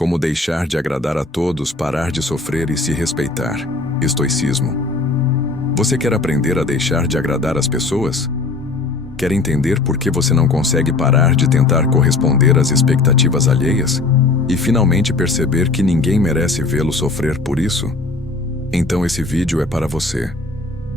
Como deixar de agradar a todos, parar de sofrer e se respeitar. Estoicismo. Você quer aprender a deixar de agradar as pessoas? Quer entender por que você não consegue parar de tentar corresponder às expectativas alheias? E finalmente perceber que ninguém merece vê-lo sofrer por isso? Então esse vídeo é para você.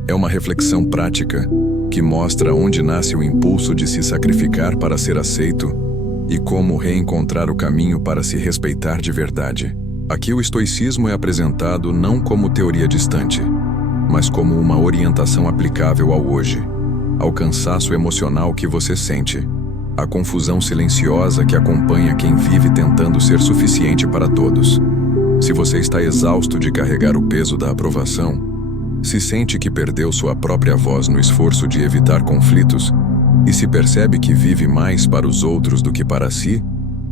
É uma reflexão prática que mostra onde nasce o impulso de se sacrificar para ser aceito e como reencontrar o caminho para se respeitar de verdade. Aqui o estoicismo é apresentado não como teoria distante, mas como uma orientação aplicável ao hoje, ao cansaço emocional que você sente, à confusão silenciosa que acompanha quem vive tentando ser suficiente para todos. Se você está exausto de carregar o peso da aprovação, se sente que perdeu sua própria voz no esforço de evitar conflitos e se percebe que vive mais para os outros do que para si,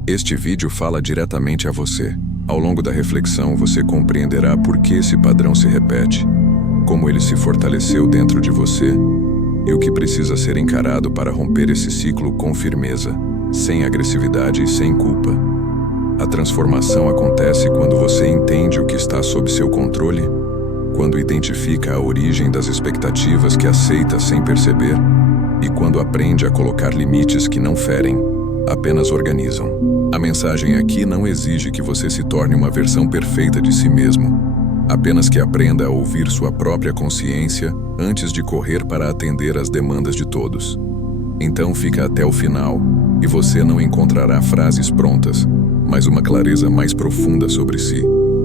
este vídeo fala diretamente a você. Ao longo da reflexão, você compreenderá por que esse padrão se repete, como ele se fortaleceu dentro de você e o que precisa ser encarado para romper esse ciclo com firmeza, sem agressividade e sem culpa. A transformação acontece quando você entende o que está sob seu controle, quando identifica a origem das expectativas que aceita sem perceber e quando aprende a colocar limites que não ferem, apenas organizam. A mensagem aqui não exige que você se torne uma versão perfeita de si mesmo, apenas que aprenda a ouvir sua própria consciência antes de correr para atender às demandas de todos. Então fica até o final e você não encontrará frases prontas, mas uma clareza mais profunda sobre si,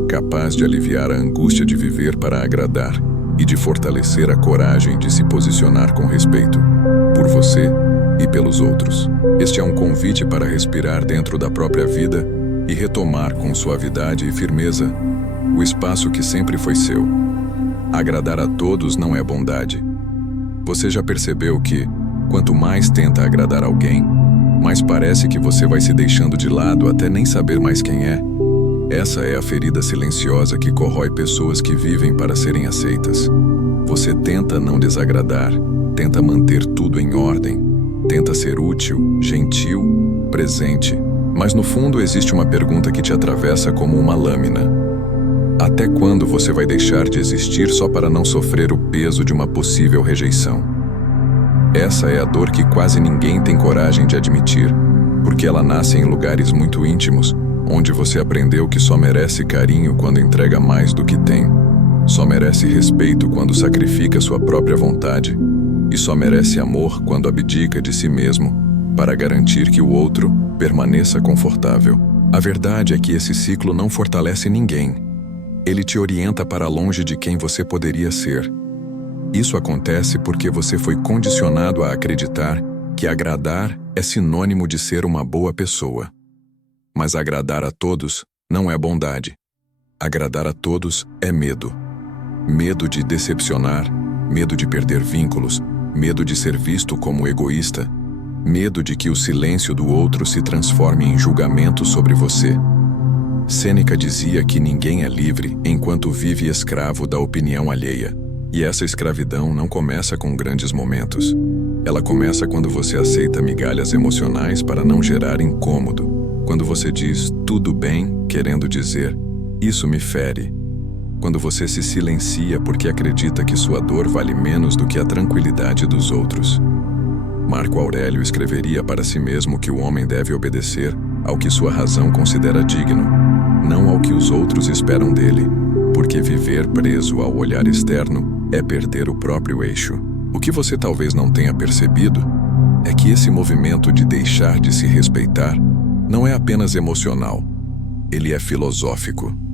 capaz de aliviar a angústia de viver para agradar e de fortalecer a coragem de se posicionar com respeito, por você e pelos outros. Este é um convite para respirar dentro da própria vida e retomar com suavidade e firmeza o espaço que sempre foi seu. Agradar a todos não é bondade. Você já percebeu que, quanto mais tenta agradar alguém, mais parece que você vai se deixando de lado até nem saber mais quem é? Essa é a ferida silenciosa que corrói pessoas que vivem para serem aceitas. Você tenta não desagradar, tenta manter tudo em ordem, tenta ser útil, gentil, presente, mas no fundo existe uma pergunta que te atravessa como uma lâmina. Até quando você vai deixar de existir só para não sofrer o peso de uma possível rejeição? Essa é a dor que quase ninguém tem coragem de admitir, porque ela nasce em lugares muito íntimos, onde você aprendeu que só merece carinho quando entrega mais do que tem, só merece respeito quando sacrifica sua própria vontade, e só merece amor quando abdica de si mesmo, para garantir que o outro permaneça confortável. A verdade é que esse ciclo não fortalece ninguém. Ele te orienta para longe de quem você poderia ser. Isso acontece porque você foi condicionado a acreditar que agradar é sinônimo de ser uma boa pessoa. Mas agradar a todos não é bondade. Agradar a todos é medo. Medo de decepcionar, medo de perder vínculos, medo de ser visto como egoísta, medo de que o silêncio do outro se transforme em julgamento sobre você. Sêneca dizia que ninguém é livre enquanto vive escravo da opinião alheia. E essa escravidão não começa com grandes momentos. Ela começa quando você aceita migalhas emocionais para não gerar incômodo. Quando você diz tudo bem, querendo dizer isso me fere. Quando você se silencia porque acredita que sua dor vale menos do que a tranquilidade dos outros. Marco Aurélio escreveria para si mesmo que o homem deve obedecer ao que sua razão considera digno, não ao que os outros esperam dele, porque viver preso ao olhar externo é perder o próprio eixo. O que você talvez não tenha percebido é que esse movimento de deixar de se respeitar não é apenas emocional, ele é filosófico.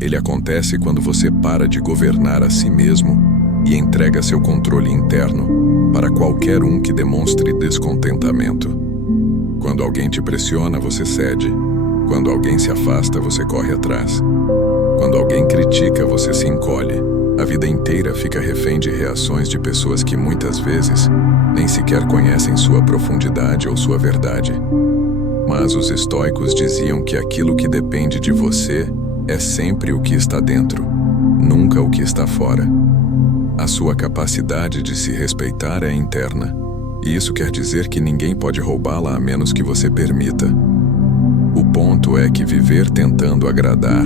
Ele acontece quando você para de governar a si mesmo e entrega seu controle interno para qualquer um que demonstre descontentamento. Quando alguém te pressiona, você cede. Quando alguém se afasta, você corre atrás. Quando alguém critica, você se encolhe. A vida inteira fica refém de reações de pessoas que muitas vezes nem sequer conhecem sua profundidade ou sua verdade. Mas os estoicos diziam que aquilo que depende de você é sempre o que está dentro, nunca o que está fora. A sua capacidade de se respeitar é interna, e isso quer dizer que ninguém pode roubá-la a menos que você permita. O ponto é que viver tentando agradar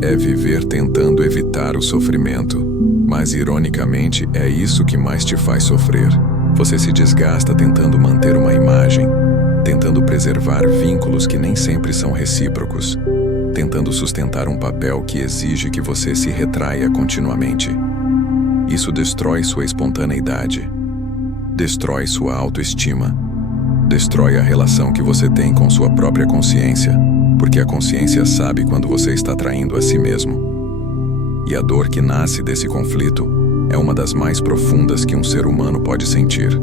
é viver tentando evitar o sofrimento. Mas, ironicamente, é isso que mais te faz sofrer. Você se desgasta tentando manter uma imagem, tentando preservar vínculos que nem sempre são recíprocos, tentando sustentar um papel que exige que você se retraia continuamente. Isso destrói sua espontaneidade, destrói sua autoestima, destrói a relação que você tem com sua própria consciência, porque a consciência sabe quando você está traindo a si mesmo. E a dor que nasce desse conflito é uma das mais profundas que um ser humano pode sentir.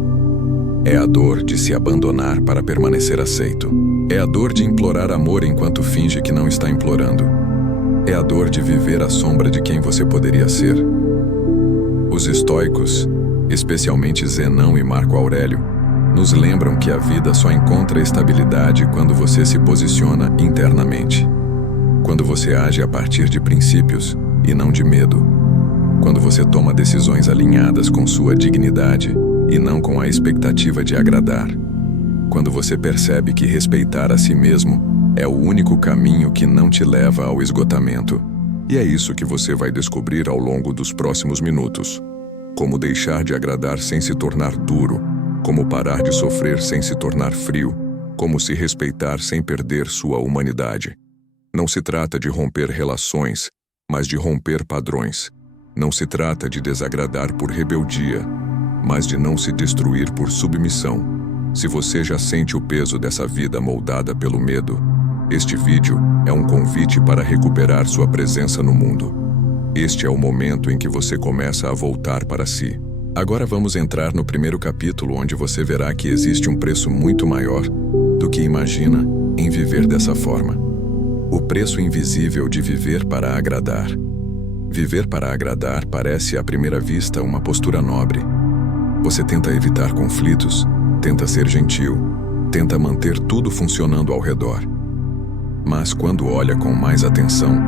É a dor de se abandonar para permanecer aceito. É a dor de implorar amor enquanto finge que não está implorando. É a dor de viver à sombra de quem você poderia ser. Os estoicos, especialmente Zenão e Marco Aurélio, nos lembram que a vida só encontra estabilidade quando você se posiciona internamente. Quando você age a partir de princípios e não de medo. Quando você toma decisões alinhadas com sua dignidade e não com a expectativa de agradar. Quando você percebe que respeitar a si mesmo é o único caminho que não te leva ao esgotamento. E é isso que você vai descobrir ao longo dos próximos minutos. Como deixar de agradar sem se tornar duro, como parar de sofrer sem se tornar frio, como se respeitar sem perder sua humanidade. Não se trata de romper relações, mas de romper padrões. Não se trata de desagradar por rebeldia, mas de não se destruir por submissão. Se você já sente o peso dessa vida moldada pelo medo, este vídeo é um convite para recuperar sua presença no mundo. Este é o momento em que você começa a voltar para si. Agora vamos entrar no primeiro capítulo, onde você verá que existe um preço muito maior do que imagina em viver dessa forma. O preço invisível de viver para agradar. Viver para agradar parece à primeira vista uma postura nobre. Você tenta evitar conflitos, tenta ser gentil, tenta manter tudo funcionando ao redor. Mas quando olha com mais atenção,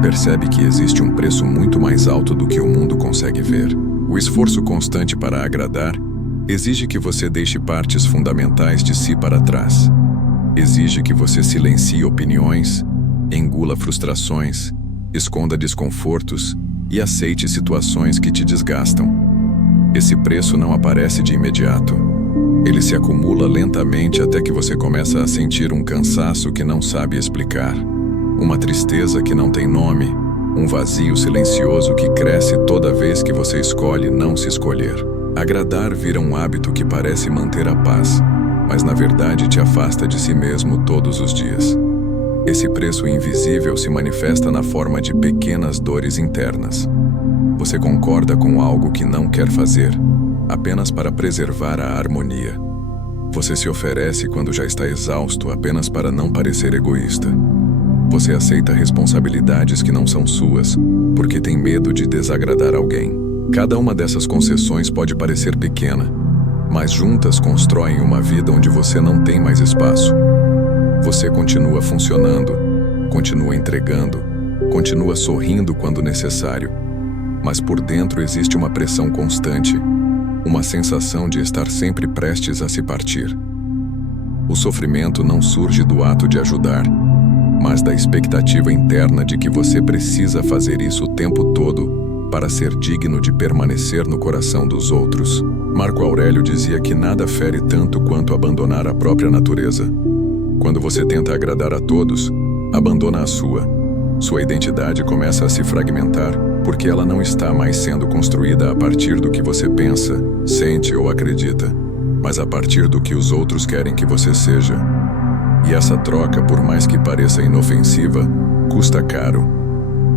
percebe que existe um preço muito mais alto do que o mundo consegue ver. O esforço constante para agradar exige que você deixe partes fundamentais de si para trás. Exige que você silencie opiniões, engula frustrações, esconda desconfortos e aceite situações que te desgastam. Esse preço não aparece de imediato. Ele se acumula lentamente até que você começa a sentir um cansaço que não sabe explicar, uma tristeza que não tem nome, um vazio silencioso que cresce toda vez que você escolhe não se escolher. Agradar vira um hábito que parece manter a paz, mas na verdade te afasta de si mesmo todos os dias. Esse preço invisível se manifesta na forma de pequenas dores internas. Você concorda com algo que não quer fazer, apenas para preservar a harmonia. Você se oferece quando já está exausto apenas para não parecer egoísta. Você aceita responsabilidades que não são suas, porque tem medo de desagradar alguém. Cada uma dessas concessões pode parecer pequena, mas juntas constroem uma vida onde você não tem mais espaço. Você continua funcionando, continua entregando, continua sorrindo quando necessário, mas por dentro existe uma pressão constante, uma sensação de estar sempre prestes a se partir. O sofrimento não surge do ato de ajudar, mas da expectativa interna de que você precisa fazer isso o tempo todo para ser digno de permanecer no coração dos outros. Marco Aurélio dizia que nada fere tanto quanto abandonar a própria natureza. Quando você tenta agradar a todos, abandona a sua. Sua identidade começa a se fragmentar, porque ela não está mais sendo construída a partir do que você pensa, sente ou acredita, mas a partir do que os outros querem que você seja. E essa troca, por mais que pareça inofensiva, custa caro.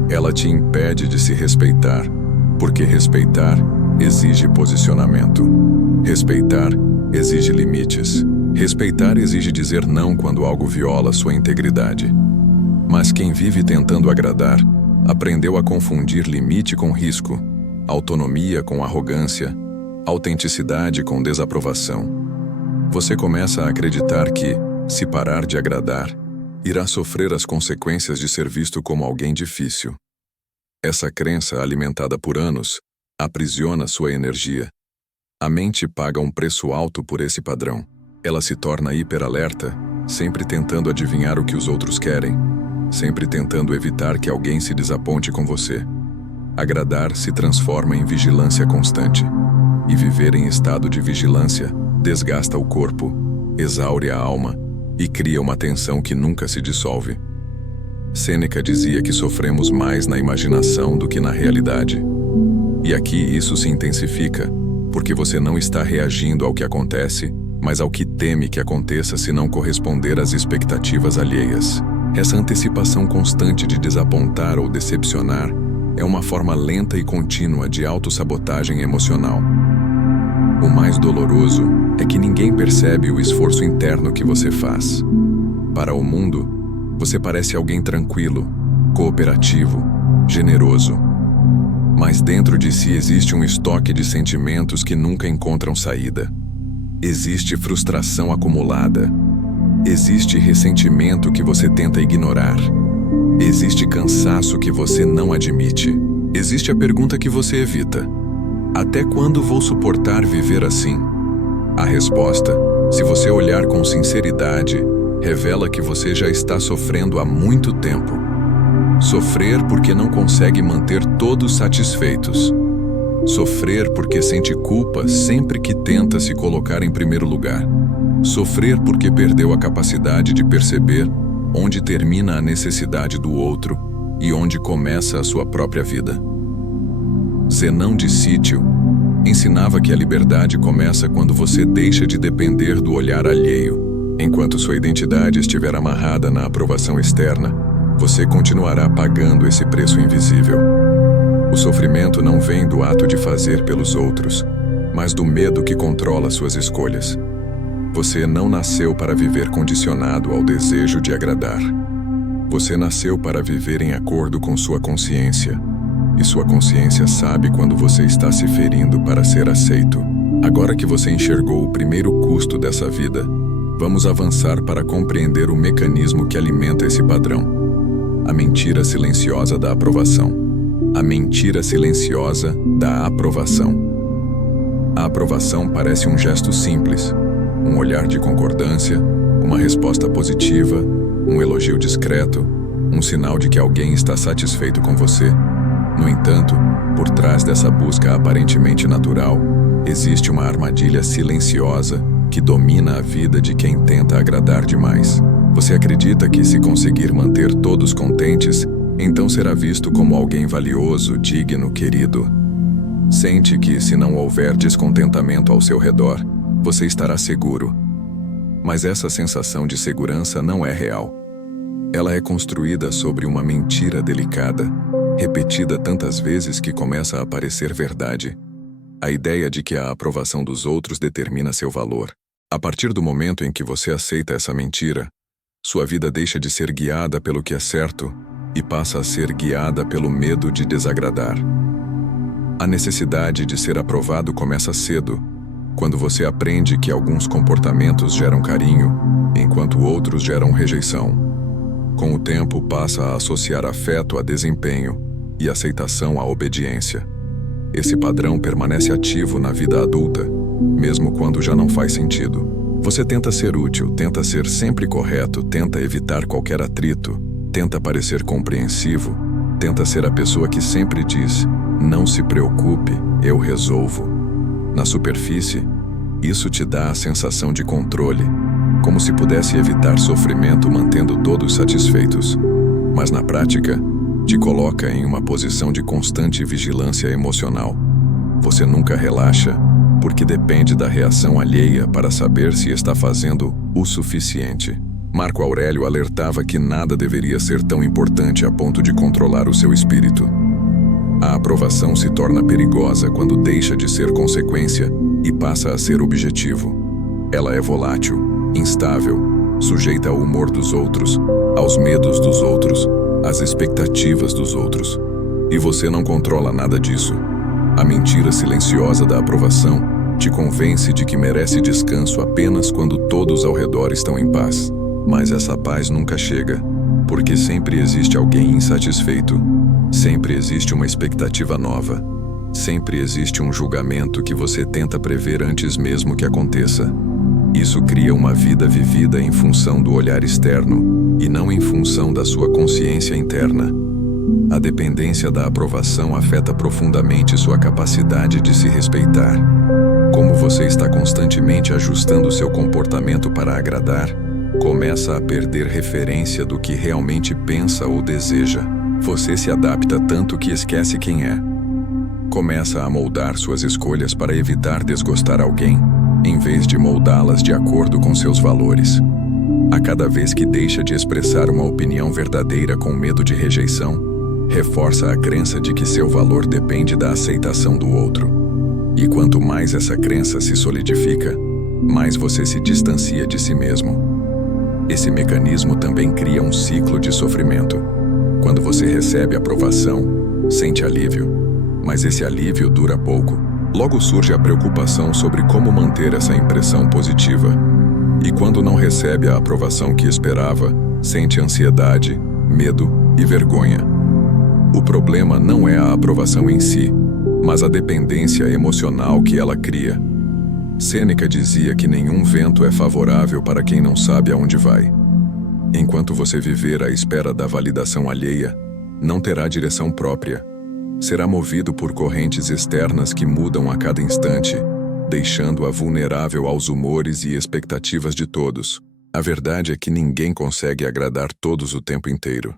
Ela te impede de se respeitar, porque respeitar exige posicionamento. Respeitar exige limites. Respeitar exige dizer não quando algo viola sua integridade. Mas quem vive tentando agradar, aprendeu a confundir limite com risco, autonomia com arrogância, autenticidade com desaprovação. Você começa a acreditar que, se parar de agradar, irá sofrer as consequências de ser visto como alguém difícil. Essa crença, alimentada por anos, aprisiona sua energia. A mente paga um preço alto por esse padrão. Ela se torna hiperalerta, sempre tentando adivinhar o que os outros querem, sempre tentando evitar que alguém se desaponte com você. Agradar se transforma em vigilância constante, e viver em estado de vigilância desgasta o corpo, exaure a alma e cria uma tensão que nunca se dissolve. Sêneca dizia que sofremos mais na imaginação do que na realidade. E aqui isso se intensifica, porque você não está reagindo ao que acontece, mas ao que teme que aconteça se não corresponder às expectativas alheias. Essa antecipação constante de desapontar ou decepcionar é uma forma lenta e contínua de autossabotagem emocional. O mais doloroso é que ninguém percebe o esforço interno que você faz. Para o mundo, você parece alguém tranquilo, cooperativo, generoso. Mas dentro de si existe um estoque de sentimentos que nunca encontram saída. Existe frustração acumulada. Existe ressentimento que você tenta ignorar. Existe cansaço que você não admite. Existe a pergunta que você evita: até quando vou suportar viver assim? A resposta, se você olhar com sinceridade, revela que você já está sofrendo há muito tempo. Sofrer porque não consegue manter todos satisfeitos. Sofrer porque sente culpa sempre que tenta se colocar em primeiro lugar. Sofrer porque perdeu a capacidade de perceber onde termina a necessidade do outro e onde começa a sua própria vida. Zenão de Sítio ensinava que a liberdade começa quando você deixa de depender do olhar alheio. Enquanto sua identidade estiver amarrada na aprovação externa, você continuará pagando esse preço invisível. O sofrimento não vem do ato de fazer pelos outros, mas do medo que controla suas escolhas. Você não nasceu para viver condicionado ao desejo de agradar. Você nasceu para viver em acordo com sua consciência. E sua consciência sabe quando você está se ferindo para ser aceito. Agora que você enxergou o primeiro custo dessa vida, vamos avançar para compreender o mecanismo que alimenta esse padrão. A mentira silenciosa da aprovação. A mentira silenciosa da aprovação. A aprovação parece um gesto simples, um olhar de concordância, uma resposta positiva, um elogio discreto, um sinal de que alguém está satisfeito com você. No entanto, por trás dessa busca aparentemente natural, existe uma armadilha silenciosa que domina a vida de quem tenta agradar demais. Você acredita que, se conseguir manter todos contentes, então será visto como alguém valioso, digno, querido. Sente que, se não houver descontentamento ao seu redor, você estará seguro. Mas essa sensação de segurança não é real. Ela é construída sobre uma mentira delicada, repetida tantas vezes que começa a parecer verdade. A ideia de que a aprovação dos outros determina seu valor. A partir do momento em que você aceita essa mentira, sua vida deixa de ser guiada pelo que é certo e passa a ser guiada pelo medo de desagradar. A necessidade de ser aprovado começa cedo, quando você aprende que alguns comportamentos geram carinho, enquanto outros geram rejeição. Com o tempo, passa a associar afeto a desempenho e aceitação à obediência. Esse padrão permanece ativo na vida adulta, mesmo quando já não faz sentido. Você tenta ser útil, tenta ser sempre correto, tenta evitar qualquer atrito, tenta parecer compreensivo, tenta ser a pessoa que sempre diz: não se preocupe, eu resolvo. Na superfície, isso te dá a sensação de controle, como se pudesse evitar sofrimento mantendo todos satisfeitos. Mas na prática, te coloca em uma posição de constante vigilância emocional. Você nunca relaxa, porque depende da reação alheia para saber se está fazendo o suficiente. Marco Aurélio alertava que nada deveria ser tão importante a ponto de controlar o seu espírito. A aprovação se torna perigosa quando deixa de ser consequência e passa a ser objetivo. Ela é volátil, instável, sujeita ao humor dos outros, aos medos dos outros, às expectativas dos outros. E você não controla nada disso. A mentira silenciosa da aprovação te convence de que merece descanso apenas quando todos ao redor estão em paz. Mas essa paz nunca chega, porque sempre existe alguém insatisfeito. Sempre existe uma expectativa nova. Sempre existe um julgamento que você tenta prever antes mesmo que aconteça. Isso cria uma vida vivida em função do olhar externo e não em função da sua consciência interna. A dependência da aprovação afeta profundamente sua capacidade de se respeitar. Como você está constantemente ajustando seu comportamento para agradar, começa a perder referência do que realmente pensa ou deseja. Você se adapta tanto que esquece quem é. Começa a moldar suas escolhas para evitar desgostar alguém, em vez de moldá-las de acordo com seus valores. A cada vez que deixa de expressar uma opinião verdadeira com medo de rejeição, reforça a crença de que seu valor depende da aceitação do outro. E quanto mais essa crença se solidifica, mais você se distancia de si mesmo. Esse mecanismo também cria um ciclo de sofrimento. Quando você recebe aprovação, sente alívio, mas esse alívio dura pouco. Logo surge a preocupação sobre como manter essa impressão positiva. E quando não recebe a aprovação que esperava, sente ansiedade, medo e vergonha. O problema não é a aprovação em si, mas a dependência emocional que ela cria. Sêneca dizia que nenhum vento é favorável para quem não sabe aonde vai. Enquanto você viver à espera da validação alheia, não terá direção própria. Será movido por correntes externas que mudam a cada instante, deixando-a vulnerável aos humores e expectativas de todos. A verdade é que ninguém consegue agradar todos o tempo inteiro.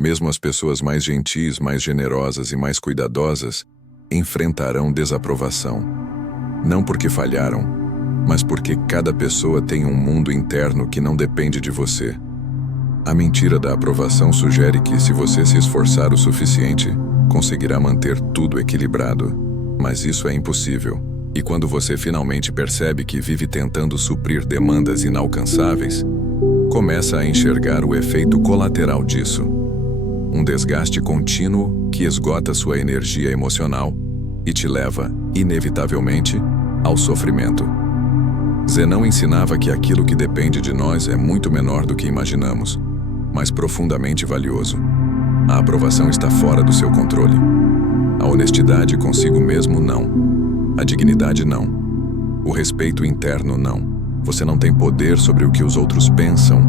Mesmo as pessoas mais gentis, mais generosas e mais cuidadosas enfrentarão desaprovação. Não porque falharam, mas porque cada pessoa tem um mundo interno que não depende de você. A mentira da aprovação sugere que, se você se esforçar o suficiente, conseguirá manter tudo equilibrado. Mas isso é impossível. E quando você finalmente percebe que vive tentando suprir demandas inalcançáveis, começa a enxergar o efeito colateral disso. Um desgaste contínuo que esgota sua energia emocional e te leva, inevitavelmente, ao sofrimento. Zenão ensinava que aquilo que depende de nós é muito menor do que imaginamos, mas profundamente valioso. A aprovação está fora do seu controle. A honestidade consigo mesmo, não. A dignidade, não. O respeito interno, não. Você não tem poder sobre o que os outros pensam,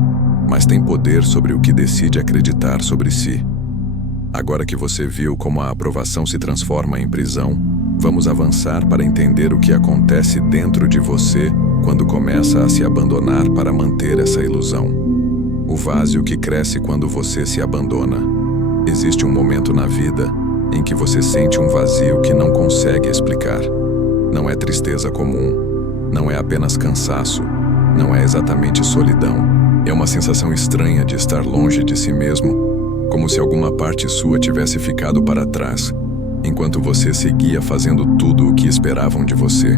mas tem poder sobre o que decide acreditar sobre si. Agora que você viu como a aprovação se transforma em prisão, vamos avançar para entender o que acontece dentro de você quando começa a se abandonar para manter essa ilusão. O vazio que cresce quando você se abandona. Existe um momento na vida em que você sente um vazio que não consegue explicar. Não é tristeza comum, não é apenas cansaço, não é exatamente solidão. É uma sensação estranha de estar longe de si mesmo, como se alguma parte sua tivesse ficado para trás, enquanto você seguia fazendo tudo o que esperavam de você.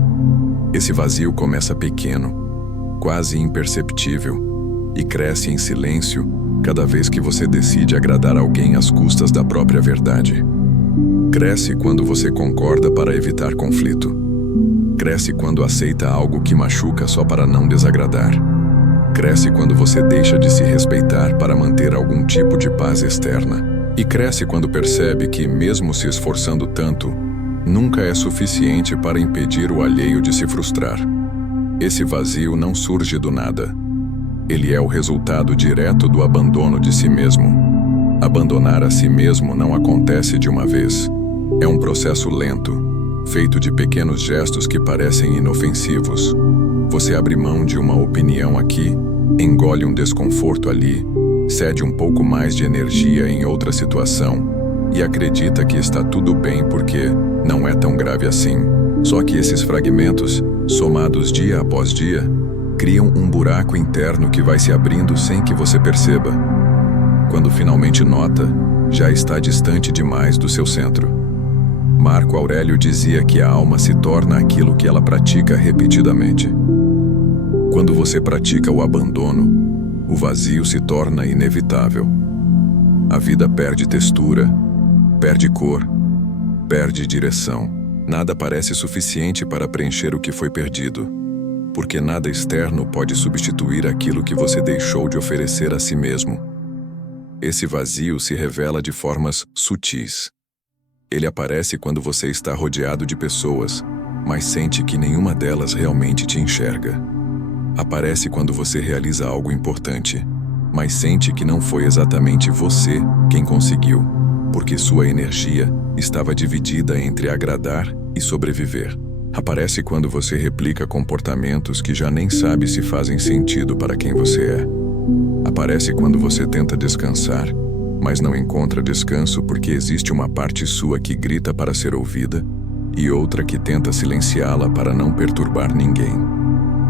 Esse vazio começa pequeno, quase imperceptível, e cresce em silêncio cada vez que você decide agradar alguém às custas da própria verdade. Cresce quando você concorda para evitar conflito. Cresce quando aceita algo que machuca só para não desagradar. Cresce quando você deixa de se respeitar para manter algum tipo de paz externa. E cresce quando percebe que, mesmo se esforçando tanto, nunca é suficiente para impedir o alheio de se frustrar. Esse vazio não surge do nada. Ele é o resultado direto do abandono de si mesmo. Abandonar a si mesmo não acontece de uma vez. É um processo lento, feito de pequenos gestos que parecem inofensivos. Você abre mão de uma opinião aqui, engole um desconforto ali, cede um pouco mais de energia em outra situação e acredita que está tudo bem porque não é tão grave assim. Só que esses fragmentos, somados dia após dia, criam um buraco interno que vai se abrindo sem que você perceba. Quando finalmente nota, já está distante demais do seu centro. Marco Aurélio dizia que a alma se torna aquilo que ela pratica repetidamente. Quando você pratica o abandono, o vazio se torna inevitável. A vida perde textura, perde cor, perde direção. Nada parece suficiente para preencher o que foi perdido, porque nada externo pode substituir aquilo que você deixou de oferecer a si mesmo. Esse vazio se revela de formas sutis. Ele aparece quando você está rodeado de pessoas, mas sente que nenhuma delas realmente te enxerga. Aparece quando você realiza algo importante, mas sente que não foi exatamente você quem conseguiu, porque sua energia estava dividida entre agradar e sobreviver. Aparece quando você replica comportamentos que já nem sabe se fazem sentido para quem você é. Aparece quando você tenta descansar, mas não encontra descanso porque existe uma parte sua que grita para ser ouvida e outra que tenta silenciá-la para não perturbar ninguém.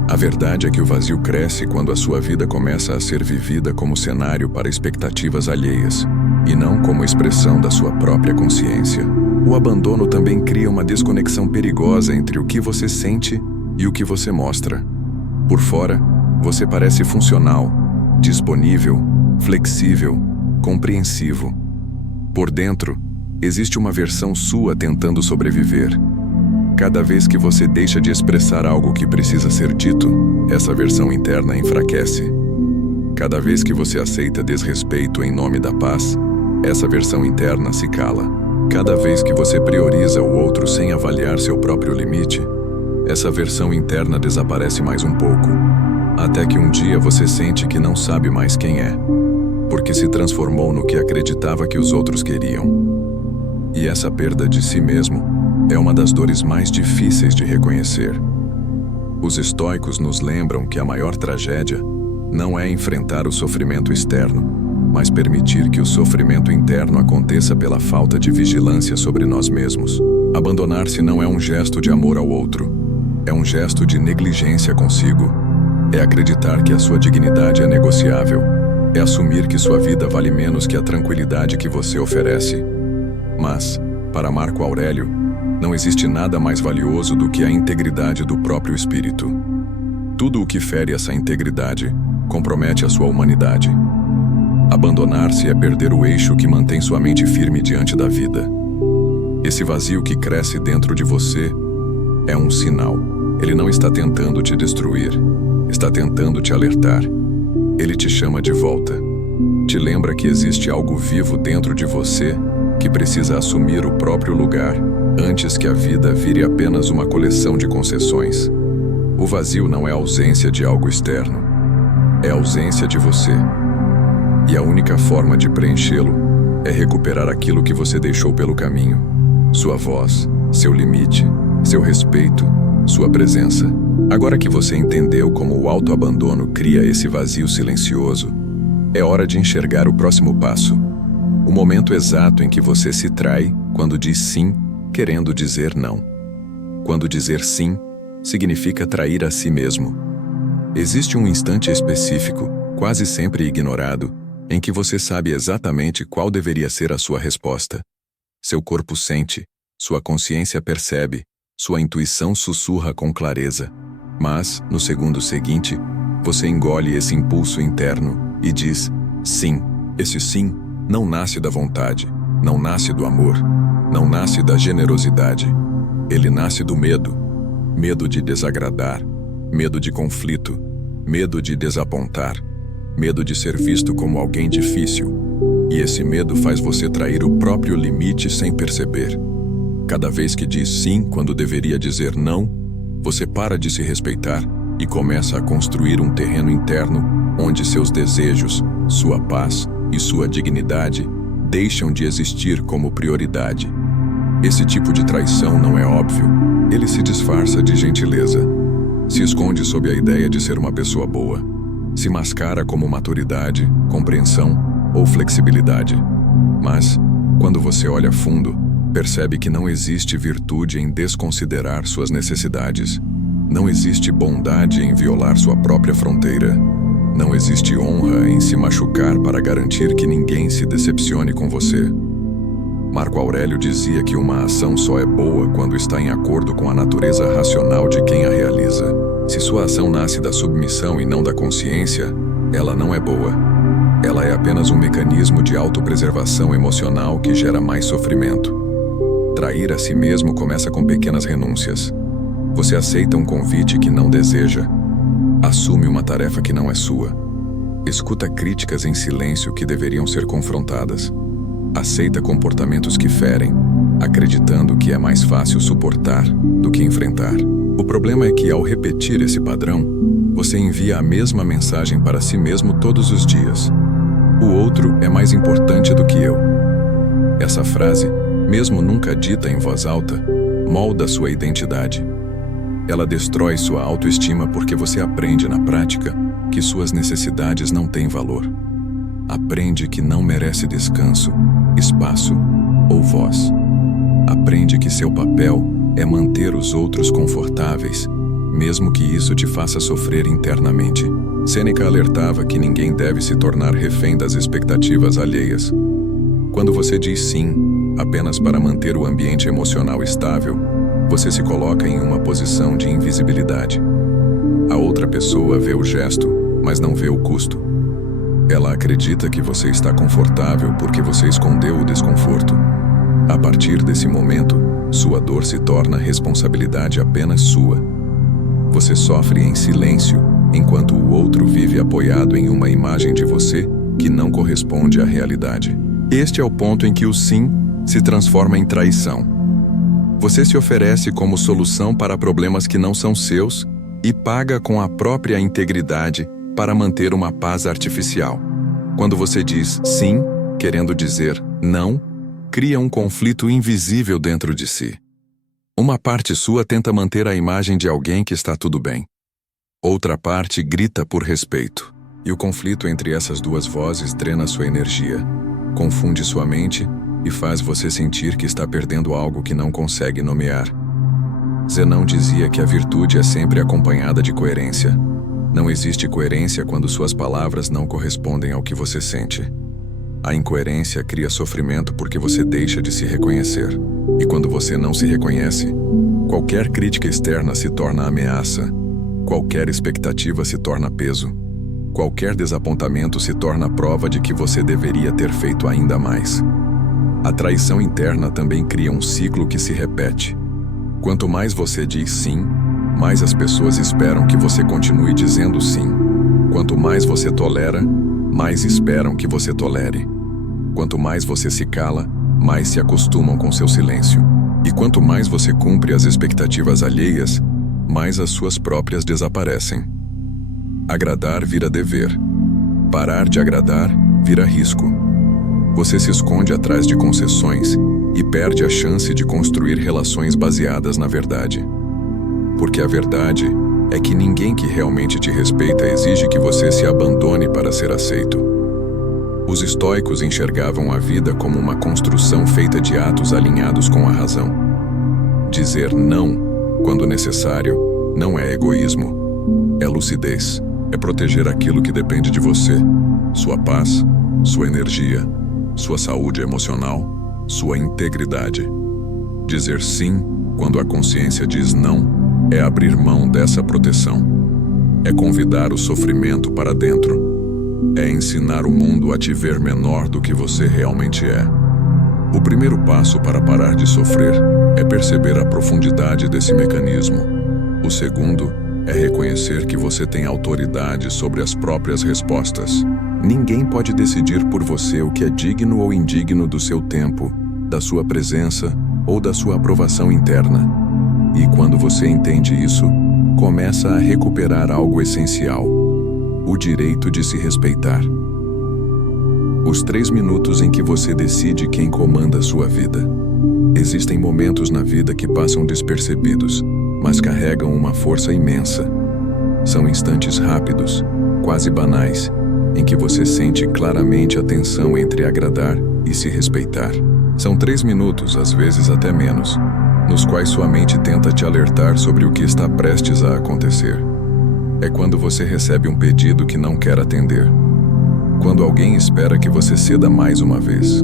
A verdade é que o vazio cresce quando a sua vida começa a ser vivida como cenário para expectativas alheias, e não como expressão da sua própria consciência. O abandono também cria uma desconexão perigosa entre o que você sente e o que você mostra. Por fora, você parece funcional, disponível, flexível, compreensivo. Por dentro, existe uma versão sua tentando sobreviver. Cada vez que você deixa de expressar algo que precisa ser dito, essa versão interna enfraquece. Cada vez que você aceita desrespeito em nome da paz, essa versão interna se cala. Cada vez que você prioriza o outro sem avaliar seu próprio limite, essa versão interna desaparece mais um pouco, até que um dia você sente que não sabe mais quem é, porque se transformou no que acreditava que os outros queriam. E essa perda de si mesmo é uma das dores mais difíceis de reconhecer. Os estoicos nos lembram que a maior tragédia não é enfrentar o sofrimento externo, mas permitir que o sofrimento interno aconteça pela falta de vigilância sobre nós mesmos. Abandonar-se não é um gesto de amor ao outro, é um gesto de negligência consigo. É acreditar que a sua dignidade é negociável, é assumir que sua vida vale menos que a tranquilidade que você oferece. Mas, para Marco Aurélio, não existe nada mais valioso do que a integridade do próprio espírito. Tudo o que fere essa integridade compromete a sua humanidade. Abandonar-se é perder o eixo que mantém sua mente firme diante da vida. Esse vazio que cresce dentro de você é um sinal. Ele não está tentando te destruir, está tentando te alertar. Ele te chama de volta. Te lembra que existe algo vivo dentro de você que precisa assumir o próprio lugar antes que a vida vire apenas uma coleção de concessões. O vazio não é ausência de algo externo, é ausência de você. E a única forma de preenchê-lo é recuperar aquilo que você deixou pelo caminho. Sua voz, seu limite, seu respeito, sua presença. Agora que você entendeu como o autoabandono cria esse vazio silencioso, é hora de enxergar o próximo passo. O momento exato em que você se trai quando diz sim, querendo dizer não. Quando dizer sim, significa trair a si mesmo. Existe um instante específico, quase sempre ignorado, em que você sabe exatamente qual deveria ser a sua resposta. Seu corpo sente, sua consciência percebe, sua intuição sussurra com clareza. Mas, no segundo seguinte, você engole esse impulso interno e diz sim. Esse sim não nasce da vontade, não nasce do amor, não nasce da generosidade. Ele nasce do medo. Medo de desagradar, medo de conflito, medo de desapontar, medo de ser visto como alguém difícil. E esse medo faz você trair o próprio limite sem perceber. Cada vez que diz sim quando deveria dizer não, você para de se respeitar e começa a construir um terreno interno onde seus desejos, sua paz e sua dignidade deixam de existir como prioridade. Esse tipo de traição não é óbvio. Ele se disfarça de gentileza, se esconde sob a ideia de ser uma pessoa boa, se mascara como maturidade, compreensão ou flexibilidade. Mas, quando você olha a fundo, percebe que não existe virtude em desconsiderar suas necessidades. Não existe bondade em violar sua própria fronteira. Não existe honra em se machucar para garantir que ninguém se decepcione com você. Marco Aurélio dizia que uma ação só é boa quando está em acordo com a natureza racional de quem a realiza. Se sua ação nasce da submissão e não da consciência, ela não é boa. Ela é apenas um mecanismo de autopreservação emocional que gera mais sofrimento. Trair a si mesmo começa com pequenas renúncias. Você aceita um convite que não deseja. Assume uma tarefa que não é sua. Escuta críticas em silêncio que deveriam ser confrontadas. Aceita comportamentos que ferem, acreditando que é mais fácil suportar do que enfrentar. O problema é que, ao repetir esse padrão, Você envia a mesma mensagem para si mesmo todos os dias. O outro é mais importante do que eu. Essa frase, mesmo nunca dita em voz alta, molda sua identidade. Ela destrói sua autoestima porque você aprende na prática que suas necessidades não têm valor. Aprende que não merece descanso, espaço ou voz. Aprende que seu papel é manter os outros confortáveis, mesmo que isso te faça sofrer internamente. Sêneca alertava que ninguém deve se tornar refém das expectativas alheias. Quando você diz sim, apenas para manter o ambiente emocional estável, você se coloca em uma posição de invisibilidade. A outra pessoa vê o gesto, mas não vê o custo. Ela acredita que você está confortável porque você escondeu o desconforto. A partir desse momento, sua dor se torna responsabilidade apenas sua. Você sofre em silêncio, enquanto o outro vive apoiado em uma imagem de você que não corresponde à realidade. Este é o ponto em que o sim se transforma em traição. Você se oferece como solução para problemas que não são seus e paga com a própria integridade para manter uma paz artificial. Quando você diz sim, querendo dizer não, cria um conflito invisível dentro de si. Uma parte sua tenta manter a imagem de alguém que está tudo bem. Outra parte grita por respeito. E o conflito entre essas duas vozes drena sua energia, confunde sua mente e faz você sentir que está perdendo algo que não consegue nomear. Zenão dizia que a virtude é sempre acompanhada de coerência. Não existe coerência quando suas palavras não correspondem ao que você sente. A incoerência cria sofrimento porque você deixa de se reconhecer. E quando você não se reconhece, qualquer crítica externa se torna ameaça, qualquer expectativa se torna peso, qualquer desapontamento se torna prova de que você deveria ter feito ainda mais. A traição interna também cria um ciclo que se repete. Quanto mais você diz sim, mais as pessoas esperam que você continue dizendo sim. Quanto mais você tolera, mais esperam que você tolere. Quanto mais você se cala, mais se acostumam com seu silêncio. E quanto mais você cumpre as expectativas alheias, mais as suas próprias desaparecem. Agradar vira dever. Parar de agradar vira risco. Você se esconde atrás de concessões e perde a chance de construir relações baseadas na verdade. Porque a verdade é que ninguém que realmente te respeita exige que você se abandone para ser aceito. Os estoicos enxergavam a vida como uma construção feita de atos alinhados com a razão. Dizer não, quando necessário, não é egoísmo. É lucidez. É proteger aquilo que depende de você. Sua paz, sua energia, sua saúde emocional, sua integridade. Dizer sim, quando a consciência diz não, é abrir mão dessa proteção. É convidar o sofrimento para dentro. É ensinar o mundo a te ver menor do que você realmente é. O primeiro passo para parar de sofrer é perceber a profundidade desse mecanismo. O segundo é reconhecer que você tem autoridade sobre as próprias respostas. Ninguém pode decidir por você o que é digno ou indigno do seu tempo, da sua presença ou da sua aprovação interna. E quando você entende isso, começa a recuperar algo essencial: o direito de se respeitar. Os 3 minutos em que você decide quem comanda a sua vida. Existem momentos na vida que passam despercebidos, mas carregam uma força imensa. São instantes rápidos, quase banais, em que você sente claramente a tensão entre agradar e se respeitar. São 3 minutos, às vezes até menos, nos quais sua mente tenta te alertar sobre o que está prestes a acontecer. É quando você recebe um pedido que não quer atender. Quando alguém espera que você ceda mais uma vez.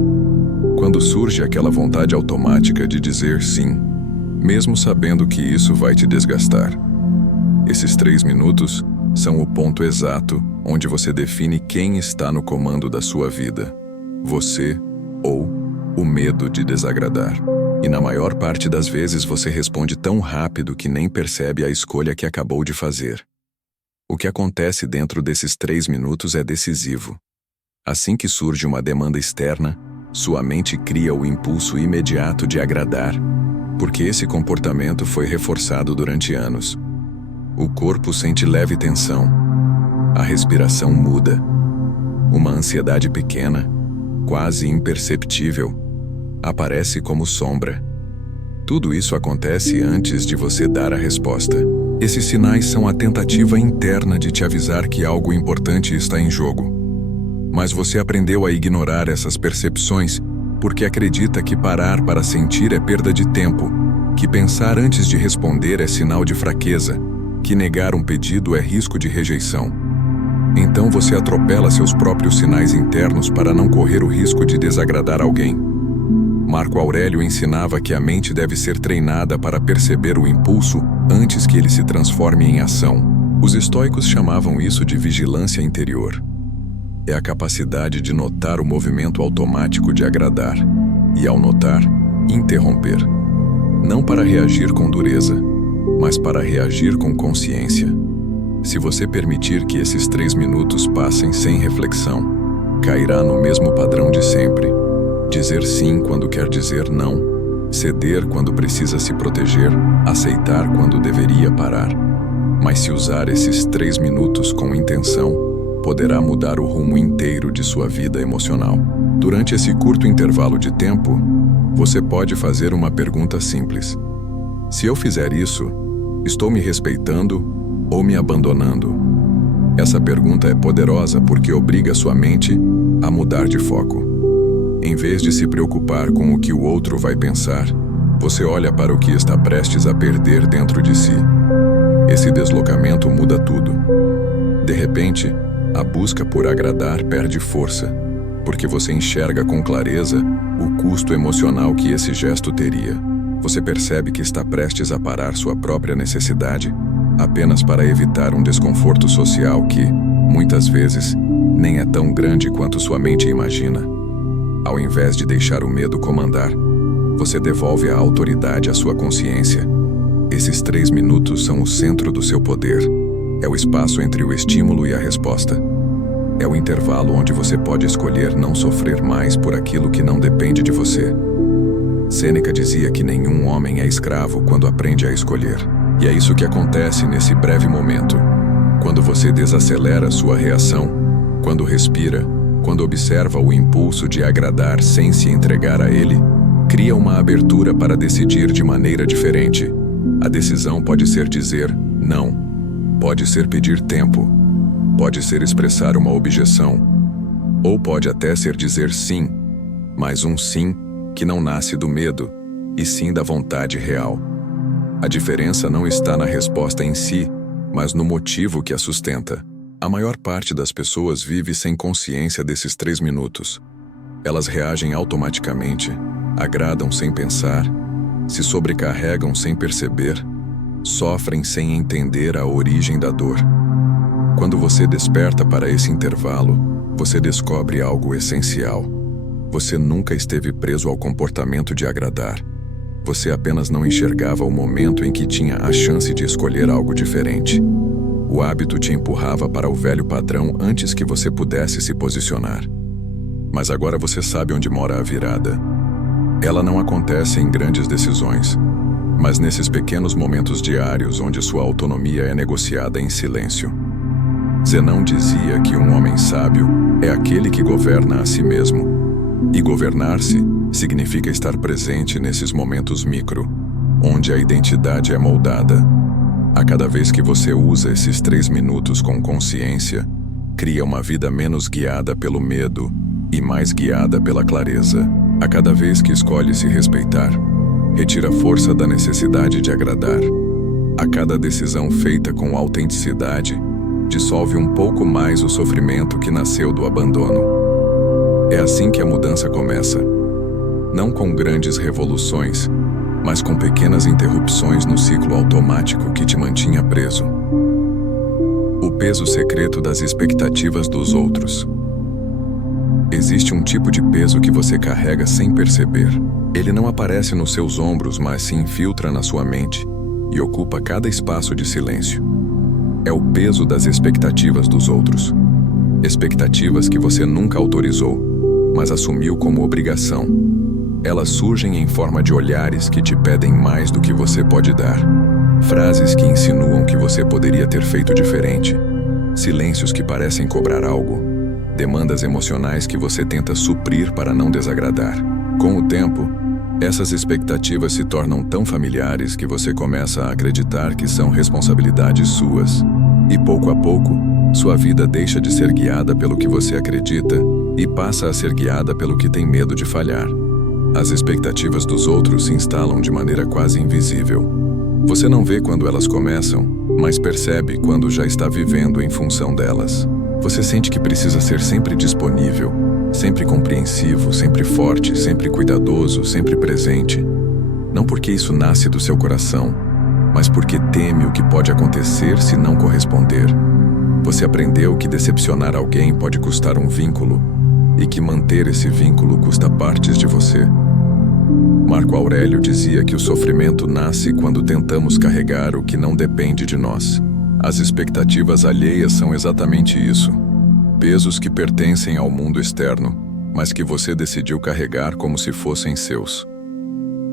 Quando surge aquela vontade automática de dizer sim, mesmo sabendo que isso vai te desgastar. Esses 3 minutos são o ponto exato onde você define quem está no comando da sua vida: você ou o medo de desagradar. E na maior parte das vezes você responde tão rápido que nem percebe a escolha que acabou de fazer. O que acontece dentro desses 3 minutos é decisivo. Assim que surge uma demanda externa, sua mente cria o impulso imediato de agradar, porque esse comportamento foi reforçado durante anos. O corpo sente leve tensão. A respiração muda. Uma ansiedade pequena, quase imperceptível, aparece como sombra. Tudo isso acontece antes de você dar a resposta. Esses sinais são a tentativa interna de te avisar que algo importante está em jogo. Mas você aprendeu a ignorar essas percepções porque acredita que parar para sentir é perda de tempo, que pensar antes de responder é sinal de fraqueza, que negar um pedido é risco de rejeição. Então você atropela seus próprios sinais internos para não correr o risco de desagradar alguém. Marco Aurélio ensinava que a mente deve ser treinada para perceber o impulso antes que ele se transforme em ação. Os estoicos chamavam isso de vigilância interior. É a capacidade de notar o movimento automático de agradar e, ao notar, interromper. Não para reagir com dureza, mas para reagir com consciência. Se você permitir que esses 3 minutos passem sem reflexão, cairá no mesmo padrão de sempre. Dizer sim quando quer dizer não, ceder quando precisa se proteger, aceitar quando deveria parar. Mas se usar esses 3 minutos com intenção, poderá mudar o rumo inteiro de sua vida emocional. Durante esse curto intervalo de tempo, você pode fazer uma pergunta simples. Se eu fizer isso, estou me respeitando ou me abandonando? Essa pergunta é poderosa porque obriga sua mente a mudar de foco. Em vez de se preocupar com o que o outro vai pensar, você olha para o que está prestes a perder dentro de si. Esse deslocamento muda tudo. De repente, a busca por agradar perde força, porque você enxerga com clareza o custo emocional que esse gesto teria. Você percebe que está prestes a parar sua própria necessidade apenas para evitar um desconforto social que, muitas vezes, nem é tão grande quanto sua mente imagina. Ao invés de deixar o medo comandar, você devolve a autoridade à sua consciência. Esses 3 minutos são o centro do seu poder. É o espaço entre o estímulo e a resposta. É o intervalo onde você pode escolher não sofrer mais por aquilo que não depende de você. Sêneca dizia que nenhum homem é escravo quando aprende a escolher. E é isso que acontece nesse breve momento. Quando você desacelera sua reação, quando respira, quando observa o impulso de agradar sem se entregar a ele, cria uma abertura para decidir de maneira diferente. A decisão pode ser dizer não, pode ser pedir tempo, pode ser expressar uma objeção, ou pode até ser dizer sim, mas um sim que não nasce do medo, e sim da vontade real. A diferença não está na resposta em si, mas no motivo que a sustenta. A maior parte das pessoas vive sem consciência desses 3 minutos. Elas reagem automaticamente, agradam sem pensar, se sobrecarregam sem perceber, sofrem sem entender a origem da dor. Quando você desperta para esse intervalo, você descobre algo essencial. Você nunca esteve preso ao comportamento de agradar. Você apenas não enxergava o momento em que tinha a chance de escolher algo diferente. O hábito te empurrava para o velho padrão antes que você pudesse se posicionar. Mas agora você sabe onde mora a virada. Ela não acontece em grandes decisões, mas nesses pequenos momentos diários onde sua autonomia é negociada em silêncio. Zenão dizia que um homem sábio é aquele que governa a si mesmo. E governar-se significa estar presente nesses momentos micro, onde a identidade é moldada. A cada vez que você usa esses 3 minutos com consciência, cria uma vida menos guiada pelo medo e mais guiada pela clareza. A cada vez que escolhe se respeitar, retira a força da necessidade de agradar. A cada decisão feita com autenticidade, dissolve um pouco mais o sofrimento que nasceu do abandono. É assim que a mudança começa. Não com grandes revoluções, mas com pequenas interrupções no ciclo automático que te mantinha preso. O peso secreto das expectativas dos outros. Existe um tipo de peso que você carrega sem perceber. Ele não aparece nos seus ombros, mas se infiltra na sua mente e ocupa cada espaço de silêncio. É o peso das expectativas dos outros. Expectativas que você nunca autorizou, mas assumiu como obrigação. Elas surgem em forma de olhares que te pedem mais do que você pode dar. Frases que insinuam que você poderia ter feito diferente. Silêncios que parecem cobrar algo. Demandas emocionais que você tenta suprir para não desagradar. Com o tempo, essas expectativas se tornam tão familiares que você começa a acreditar que são responsabilidades suas. E pouco a pouco, sua vida deixa de ser guiada pelo que você acredita e passa a ser guiada pelo que tem medo de falhar. As expectativas dos outros se instalam de maneira quase invisível. Você não vê quando elas começam, mas percebe quando já está vivendo em função delas. Você sente que precisa ser sempre disponível, sempre compreensivo, sempre forte, sempre cuidadoso, sempre presente. Não porque isso nasce do seu coração, mas porque teme o que pode acontecer se não corresponder. Você aprendeu que decepcionar alguém pode custar um vínculo e que manter esse vínculo custa partes de você. Marco Aurélio dizia que o sofrimento nasce quando tentamos carregar o que não depende de nós. As expectativas alheias são exatamente isso. Pesos que pertencem ao mundo externo, mas que você decidiu carregar como se fossem seus.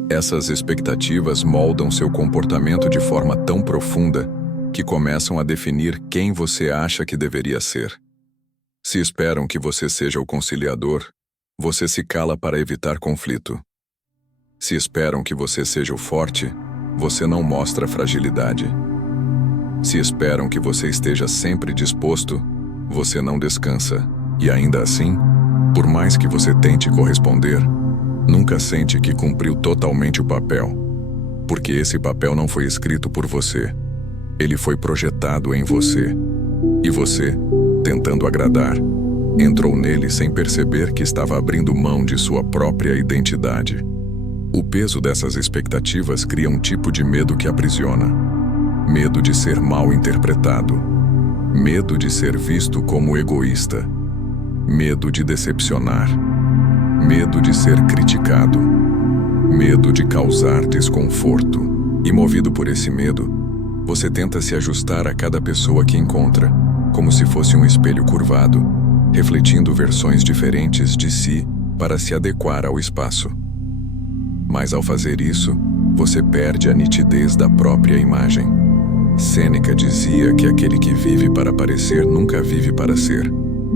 Essas expectativas moldam seu comportamento de forma tão profunda que começam a definir quem você acha que deveria ser. Se esperam que você seja o conciliador, você se cala para evitar conflito. Se esperam que você seja o forte, você não mostra fragilidade. Se esperam que você esteja sempre disposto, você não descansa. E ainda assim, por mais que você tente corresponder, nunca sente que cumpriu totalmente o papel. Porque esse papel não foi escrito por você. Ele foi projetado em você. E você, tentando agradar, entrou nele sem perceber que estava abrindo mão de sua própria identidade. O peso dessas expectativas cria um tipo de medo que aprisiona. Medo de ser mal interpretado. Medo de ser visto como egoísta. Medo de decepcionar. Medo de ser criticado. Medo de causar desconforto. E movido por esse medo, você tenta se ajustar a cada pessoa que encontra, como se fosse um espelho curvado, refletindo versões diferentes de si para se adequar ao espaço. Mas ao fazer isso, você perde a nitidez da própria imagem. Sêneca dizia que aquele que vive para parecer nunca vive para ser.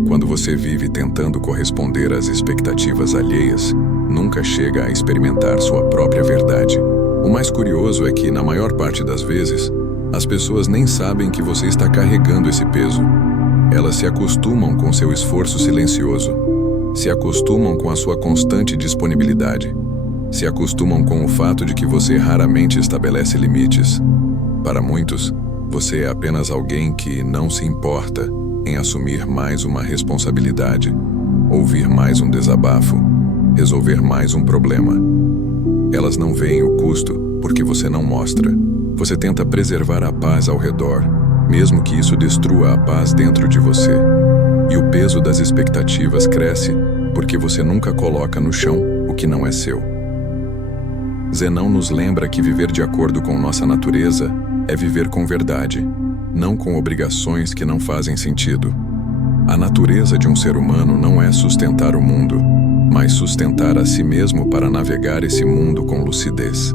Quando você vive tentando corresponder às expectativas alheias, nunca chega a experimentar sua própria verdade. O mais curioso é que, na maior parte das vezes, as pessoas nem sabem que você está carregando esse peso. Elas se acostumam com seu esforço silencioso, se acostumam com a sua constante disponibilidade, se acostumam com o fato de que você raramente estabelece limites. Para muitos, você é apenas alguém que não se importa em assumir mais uma responsabilidade, ouvir mais um desabafo, resolver mais um problema. Elas não veem o custo porque você não mostra. Você tenta preservar a paz ao redor, mesmo que isso destrua a paz dentro de você. E o peso das expectativas cresce porque você nunca coloca no chão o que não é seu. Zenão nos lembra que viver de acordo com nossa natureza é viver com verdade, não com obrigações que não fazem sentido. A natureza de um ser humano não é sustentar o mundo, mas sustentar a si mesmo para navegar esse mundo com lucidez.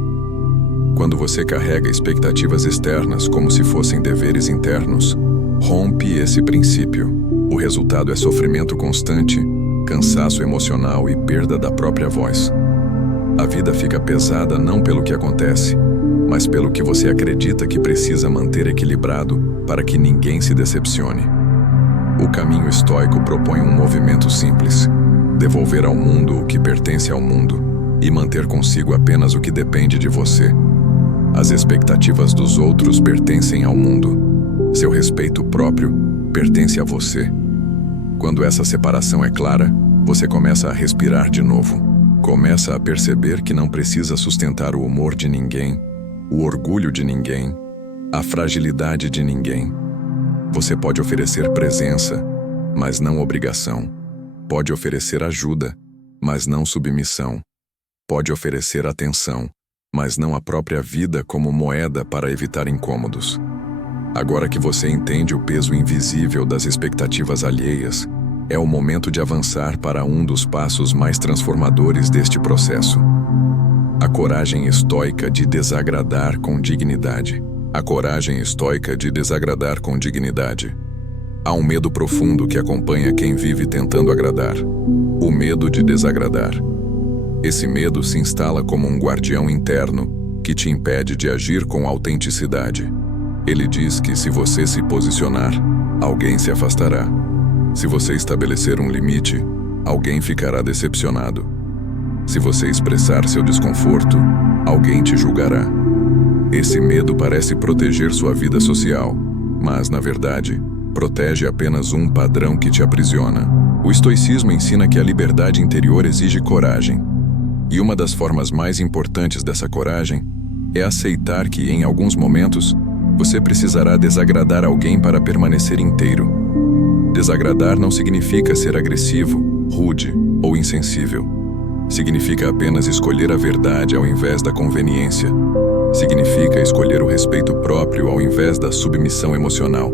Quando você carrega expectativas externas como se fossem deveres internos, rompe esse princípio. O resultado é sofrimento constante, cansaço emocional e perda da própria voz. A vida fica pesada não pelo que acontece, mas pelo que você acredita que precisa manter equilibrado para que ninguém se decepcione. O caminho estoico propõe um movimento simples: devolver ao mundo o que pertence ao mundo e manter consigo apenas o que depende de você. As expectativas dos outros pertencem ao mundo. Seu respeito próprio pertence a você. Quando essa separação é clara, você começa a respirar de novo. Começa a perceber que não precisa sustentar o humor de ninguém, o orgulho de ninguém, a fragilidade de ninguém. Você pode oferecer presença, mas não obrigação. Pode oferecer ajuda, mas não submissão. Pode oferecer atenção, mas não a própria vida como moeda para evitar incômodos. Agora que você entende o peso invisível das expectativas alheias, É o momento de avançar para um dos passos mais transformadores deste processo. A coragem estoica de desagradar com dignidade. A coragem estoica de desagradar com dignidade. Há um medo profundo que acompanha quem vive tentando agradar. O medo de desagradar. Esse medo se instala como um guardião interno que te impede de agir com autenticidade. Ele diz que se você se posicionar, alguém se afastará. Se você estabelecer um limite, alguém ficará decepcionado. Se você expressar seu desconforto, alguém te julgará. Esse medo parece proteger sua vida social, mas, na verdade, protege apenas um padrão que te aprisiona. O estoicismo ensina que a liberdade interior exige coragem. E uma das formas mais importantes dessa coragem é aceitar que, em alguns momentos, você precisará desagradar alguém para permanecer inteiro. Desagradar não significa ser agressivo, rude ou insensível. Significa apenas escolher a verdade ao invés da conveniência. Significa escolher o respeito próprio ao invés da submissão emocional.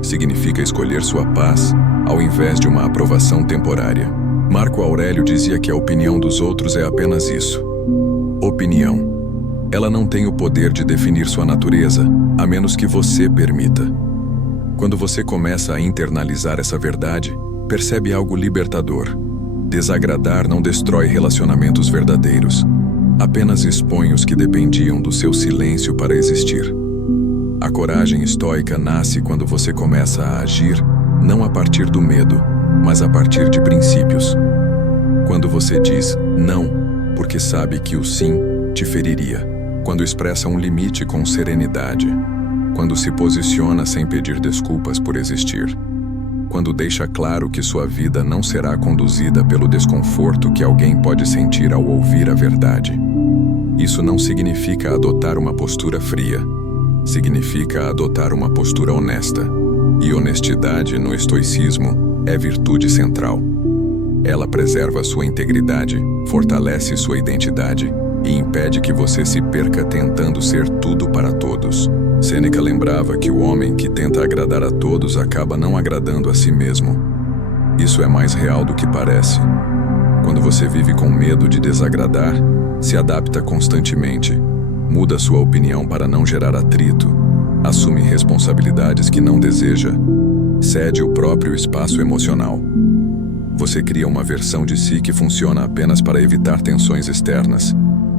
Significa escolher sua paz ao invés de uma aprovação temporária. Marco Aurélio dizia que a opinião dos outros é apenas isso. Opinião. Ela não tem o poder de definir sua natureza, a menos que você permita. Quando você começa a internalizar essa verdade, percebe algo libertador. Desagradar não destrói relacionamentos verdadeiros. Apenas expõe os que dependiam do seu silêncio para existir. A coragem estoica nasce quando você começa a agir, não a partir do medo, mas a partir de princípios. Quando você diz não, porque sabe que o sim te feriria. Quando expressa um limite com serenidade. Quando se posiciona sem pedir desculpas por existir. Quando deixa claro que sua vida não será conduzida pelo desconforto que alguém pode sentir ao ouvir a verdade. Isso não significa adotar uma postura fria. Significa adotar uma postura honesta. E honestidade no estoicismo é virtude central. Ela preserva sua integridade, fortalece sua identidade e impede que você se perca tentando ser tudo para todos. Sêneca lembrava que o homem que tenta agradar a todos acaba não agradando a si mesmo. Isso é mais real do que parece. Quando você vive com medo de desagradar, se adapta constantemente, muda sua opinião para não gerar atrito, assume responsabilidades que não deseja, cede o próprio espaço emocional. Você cria uma versão de si que funciona apenas para evitar tensões externas,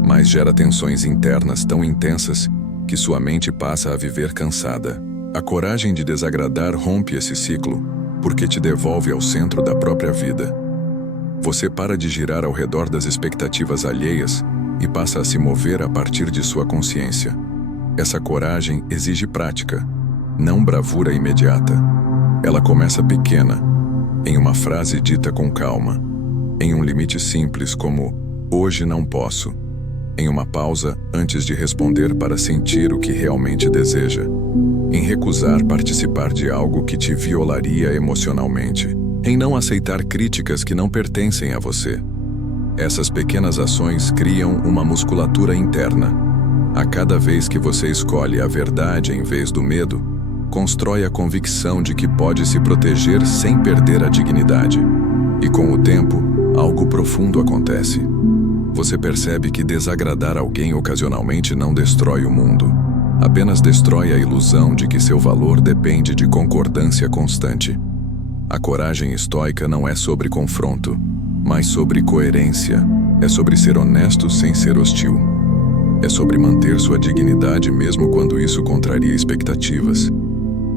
mas gera tensões internas tão intensas que sua mente passa a viver cansada. A coragem de desagradar rompe esse ciclo, porque te devolve ao centro da própria vida. Você para de girar ao redor das expectativas alheias e passa a se mover a partir de sua consciência. Essa coragem exige prática, não bravura imediata. Ela começa pequena, em uma frase dita com calma, em um limite simples como "hoje não posso", em uma pausa antes de responder para sentir o que realmente deseja, em recusar participar de algo que te violaria emocionalmente, em não aceitar críticas que não pertencem a você. Essas pequenas ações criam uma musculatura interna. A cada vez que você escolhe a verdade em vez do medo, constrói a convicção de que pode se proteger sem perder a dignidade. E com o tempo, algo profundo acontece. Você percebe que desagradar alguém ocasionalmente não destrói o mundo. Apenas destrói a ilusão de que seu valor depende de concordância constante. A coragem estoica não é sobre confronto, mas sobre coerência. É sobre ser honesto sem ser hostil. É sobre manter sua dignidade mesmo quando isso contraria expectativas.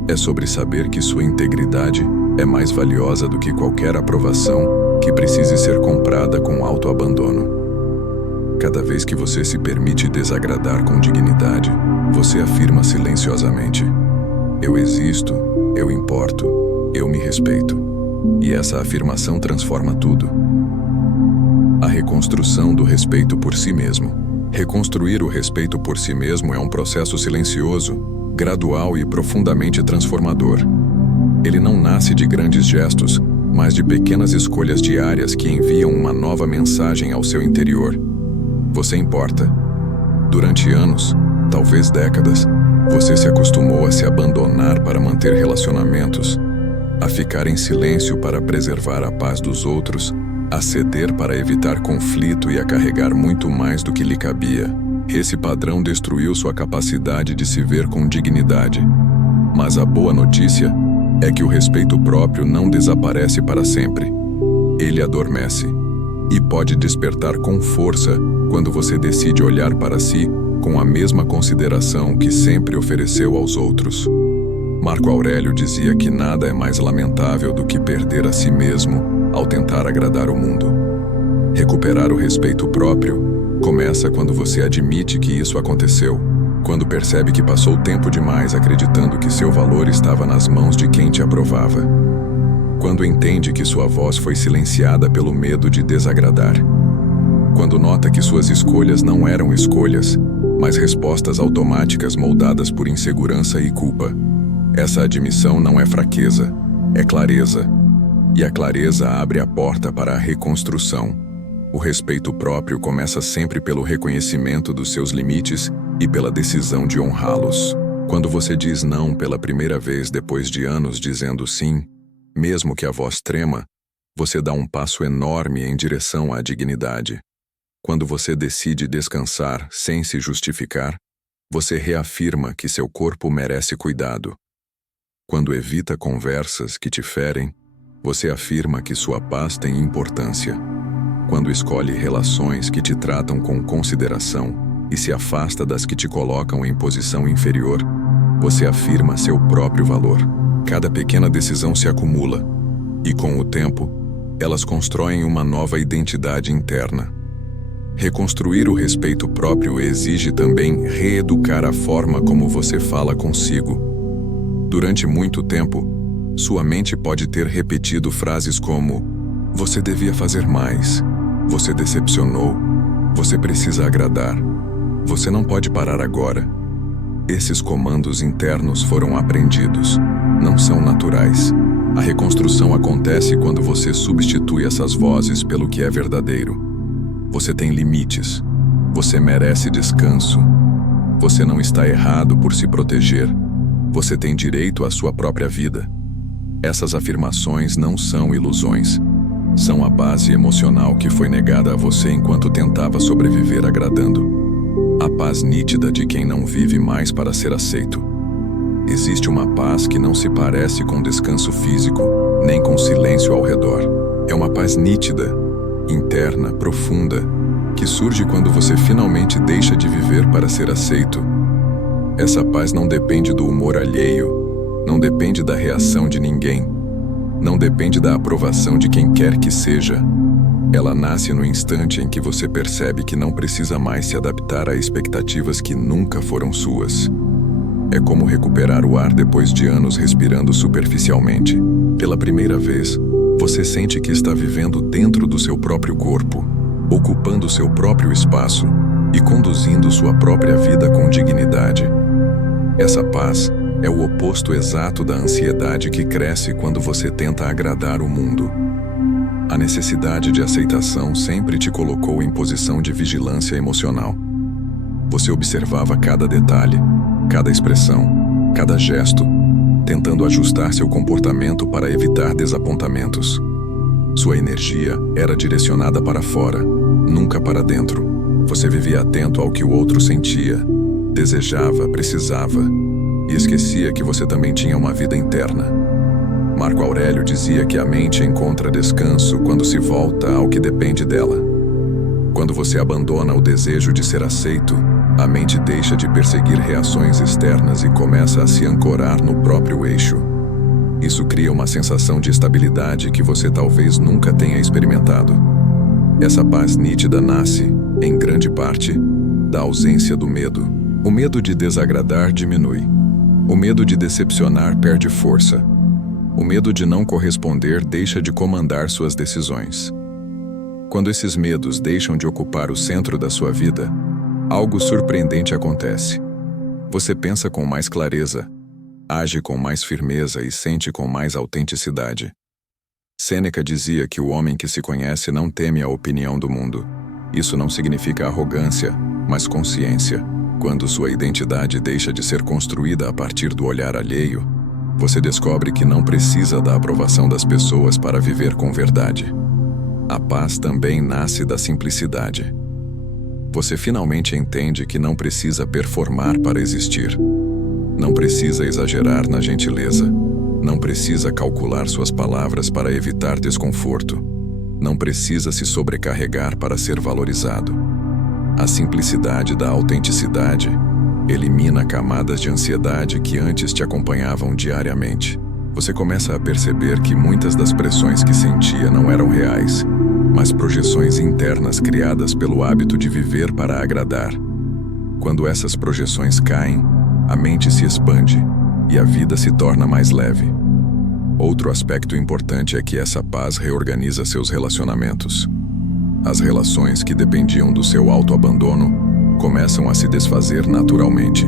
É sobre saber que sua integridade é mais valiosa do que qualquer aprovação que precise ser comprada com autoabandono. Cada vez que você se permite desagradar com dignidade, você afirma silenciosamente: eu existo, eu importo, eu me respeito. E essa afirmação transforma tudo. A reconstrução do respeito por si mesmo. Reconstruir o respeito por si mesmo é um processo silencioso, gradual e profundamente transformador. Ele não nasce de grandes gestos, mas de pequenas escolhas diárias que enviam uma nova mensagem ao seu interior. Você importa. Durante anos, talvez décadas, você se acostumou a se abandonar para manter relacionamentos. a ficar em silêncio para preservar a paz dos outros, a ceder para evitar conflito e a carregar muito mais do que lhe cabia. Esse padrão destruiu sua capacidade de se ver com dignidade. Mas a boa notícia é que o respeito próprio não desaparece para sempre. Ele adormece e pode despertar com força quando você decide olhar para si com a mesma consideração que sempre ofereceu aos outros. Marco Aurélio dizia que nada é mais lamentável do que perder a si mesmo ao tentar agradar o mundo. Recuperar o respeito próprio começa quando você admite que isso aconteceu, quando percebe que passou tempo demais acreditando que seu valor estava nas mãos de quem te aprovava, quando entende que sua voz foi silenciada pelo medo de desagradar, quando nota que suas escolhas não eram escolhas, mas respostas automáticas moldadas por insegurança e culpa. Essa admissão não é fraqueza, é clareza. E a clareza abre a porta para a reconstrução. O respeito próprio começa sempre pelo reconhecimento dos seus limites e pela decisão de honrá-los. Quando você diz não pela primeira vez depois de anos dizendo sim, mesmo que a voz trema, você dá um passo enorme em direção à dignidade. Quando você decide descansar sem se justificar, você reafirma que seu corpo merece cuidado. Quando evita conversas que te ferem, você afirma que sua paz tem importância. Quando escolhe relações que te tratam com consideração e se afasta das que te colocam em posição inferior, você afirma seu próprio valor. Cada pequena decisão se acumula, e com o tempo, elas constroem uma nova identidade interna. Reconstruir o respeito próprio exige também reeducar a forma como você fala consigo. Durante muito tempo, sua mente pode ter repetido frases como: "Você devia fazer mais", "Você decepcionou", "Você precisa agradar", "Você não pode parar agora". Esses comandos internos foram aprendidos, não são naturais. A reconstrução acontece quando você substitui essas vozes pelo que é verdadeiro. Você tem limites. Você merece descanso. Você não está errado por se proteger. Você tem direito à sua própria vida. Essas afirmações não são ilusões. São a base emocional que foi negada a você enquanto tentava sobreviver agradando. A paz nítida de quem não vive mais para ser aceito. Existe uma paz que não se parece com descanso físico, nem com silêncio ao redor. É uma paz nítida, interna, profunda, que surge quando você finalmente deixa de viver para ser aceito. Essa paz não depende do humor alheio, não depende da reação de ninguém, não depende da aprovação de quem quer que seja. Ela nasce no instante em que você percebe que não precisa mais se adaptar a expectativas que nunca foram suas. É como recuperar o ar depois de anos respirando superficialmente. Pela primeira vez, você sente que está vivendo dentro do seu próprio corpo, ocupando seu próprio espaço e conduzindo sua própria vida com dignidade. Essa paz é o oposto exato da ansiedade que cresce quando você tenta agradar o mundo. A necessidade de aceitação sempre te colocou em posição de vigilância emocional. Você observava cada detalhe, cada expressão, cada gesto, tentando ajustar seu comportamento para evitar desapontamentos. Sua energia era direcionada para fora, nunca para dentro. Você vivia atento ao que o outro sentia, desejava, precisava, e esquecia que você também tinha uma vida interna. Marco Aurélio dizia que a mente encontra descanso quando se volta ao que depende dela. Quando você abandona o desejo de ser aceito, a mente deixa de perseguir reações externas e começa a se ancorar no próprio eixo. Isso cria uma sensação de estabilidade que você talvez nunca tenha experimentado. Essa paz nítida nasce, em grande parte, da ausência do medo. O medo de desagradar diminui. O medo de decepcionar perde força. O medo de não corresponder deixa de comandar suas decisões. Quando esses medos deixam de ocupar o centro da sua vida, algo surpreendente acontece. Você pensa com mais clareza, age com mais firmeza e sente com mais autenticidade. Sêneca dizia que o homem que se conhece não teme a opinião do mundo. Isso não significa arrogância, mas consciência. Quando sua identidade deixa de ser construída a partir do olhar alheio, Você descobre que não precisa da aprovação das pessoas para viver com verdade. A paz também nasce da simplicidade. Você finalmente entende que não precisa performar para existir. Não precisa exagerar na gentileza. Não precisa calcular suas palavras para evitar desconforto. Não precisa se sobrecarregar para ser valorizado. A simplicidade da autenticidade elimina camadas de ansiedade que antes te acompanhavam diariamente. Você começa a perceber que muitas das pressões que sentia não eram reais, mas projeções internas criadas pelo hábito de viver para agradar. Quando essas projeções caem, a mente se expande e a vida se torna mais leve. Outro aspecto importante é que essa paz reorganiza seus relacionamentos. As relações que dependiam do seu autoabandono começam a se desfazer naturalmente.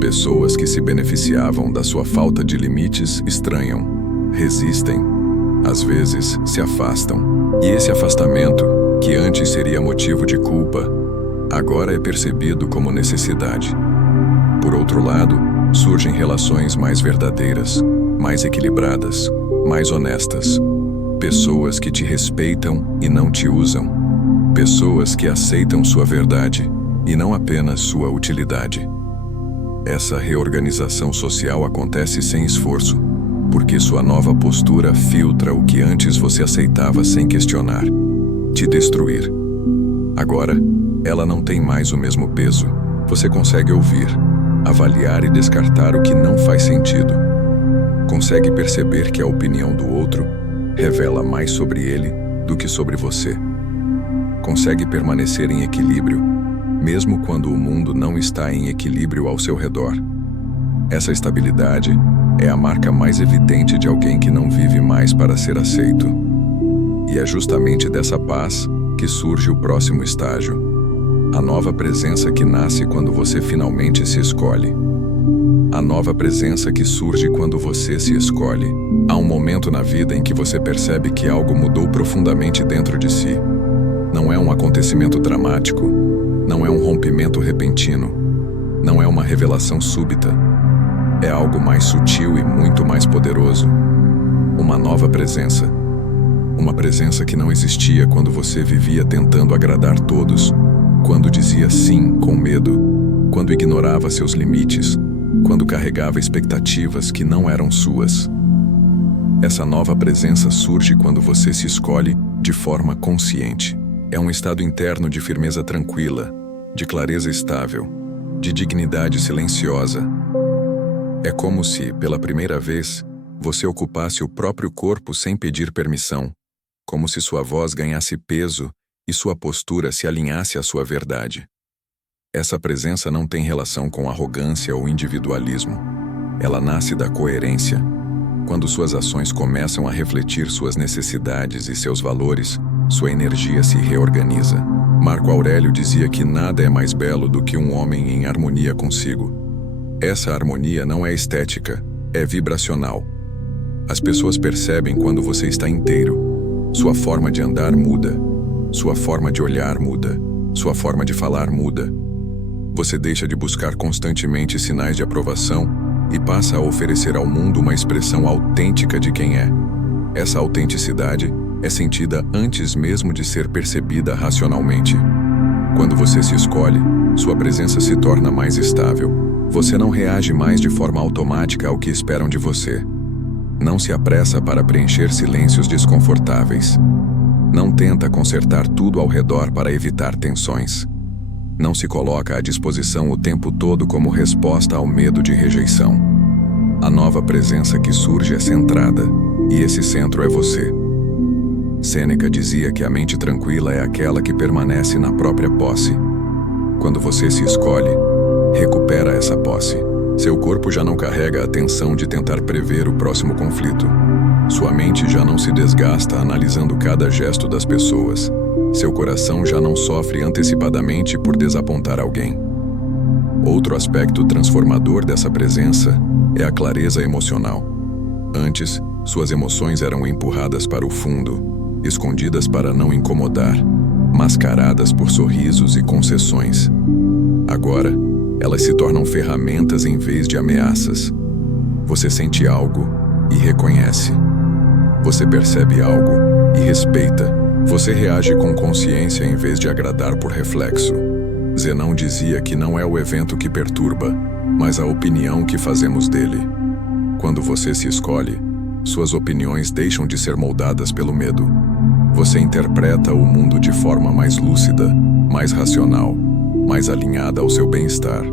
Pessoas que se beneficiavam da sua falta de limites estranham, resistem, às vezes se afastam. E esse afastamento, que antes seria motivo de culpa, agora é percebido como necessidade. Por outro lado, surgem relações mais verdadeiras, mais equilibradas, mais honestas. Pessoas que te respeitam e não te usam. Pessoas que aceitam sua verdade e não apenas sua utilidade. Essa reorganização social acontece sem esforço, porque sua nova postura filtra o que antes você aceitava sem questionar. Te destruir. Agora, ela não tem mais o mesmo peso. Você consegue ouvir, avaliar e descartar o que não faz sentido. Consegue perceber que a opinião do outro revela mais sobre ele do que sobre você. Consegue permanecer em equilíbrio, mesmo quando o mundo não está em equilíbrio ao seu redor. Essa estabilidade é a marca mais evidente de alguém que não vive mais para ser aceito. E é justamente dessa paz que surge o próximo estágio. A nova presença que nasce quando você finalmente se escolhe. A nova presença que surge quando você se escolhe. Há um momento na vida em que você percebe que algo mudou profundamente dentro de si. Não é um acontecimento dramático, não é um rompimento repentino, não é uma revelação súbita. É algo mais sutil e muito mais poderoso. Uma nova presença. Uma presença que não existia quando você vivia tentando agradar todos, quando dizia sim com medo, quando ignorava seus limites, quando carregava expectativas que não eram suas. Essa nova presença surge quando você se escolhe de forma consciente. É um estado interno de firmeza tranquila, de clareza estável, de dignidade silenciosa. É como se, pela primeira vez, você ocupasse o próprio corpo sem pedir permissão, como se sua voz ganhasse peso e sua postura se alinhasse à sua verdade. Essa presença não tem relação com arrogância ou individualismo. Ela nasce da coerência. Quando suas ações começam a refletir suas necessidades e seus valores, sua energia se reorganiza. Marco Aurélio dizia que nada é mais belo do que um homem em harmonia consigo. Essa harmonia não é estética, é vibracional. As pessoas percebem quando você está inteiro. Sua forma de andar muda. Sua forma de olhar muda. Sua forma de falar muda. Você deixa de buscar constantemente sinais de aprovação e passa a oferecer ao mundo uma expressão autêntica de quem é. Essa autenticidade é sentida antes mesmo de ser percebida racionalmente. Quando você se escolhe, sua presença se torna mais estável. Você não reage mais de forma automática ao que esperam de você. Não se apressa para preencher silêncios desconfortáveis. Não tenta consertar tudo ao redor para evitar tensões. Não se coloca à disposição o tempo todo como resposta ao medo de rejeição. A nova presença que surge é centrada, e esse centro é você. Sêneca dizia que a mente tranquila é aquela que permanece na própria posse. Quando você se escolhe, recupera essa posse. Seu corpo já não carrega a tensão de tentar prever o próximo conflito. Sua mente já não se desgasta analisando cada gesto das pessoas. Seu coração já não sofre antecipadamente por desapontar alguém. Outro aspecto transformador dessa presença é a clareza emocional. Antes, suas emoções eram empurradas para o fundo, escondidas para não incomodar, mascaradas por sorrisos e concessões. Agora, elas se tornam ferramentas em vez de ameaças. Você sente algo e reconhece. Você percebe algo e respeita. Você reage com consciência em vez de agradar por reflexo. Zenão dizia que não é o evento que perturba, mas a opinião que fazemos dele. Quando você se escolhe, suas opiniões deixam de ser moldadas pelo medo. Você interpreta o mundo de forma mais lúcida, mais racional, mais alinhada ao seu bem-estar.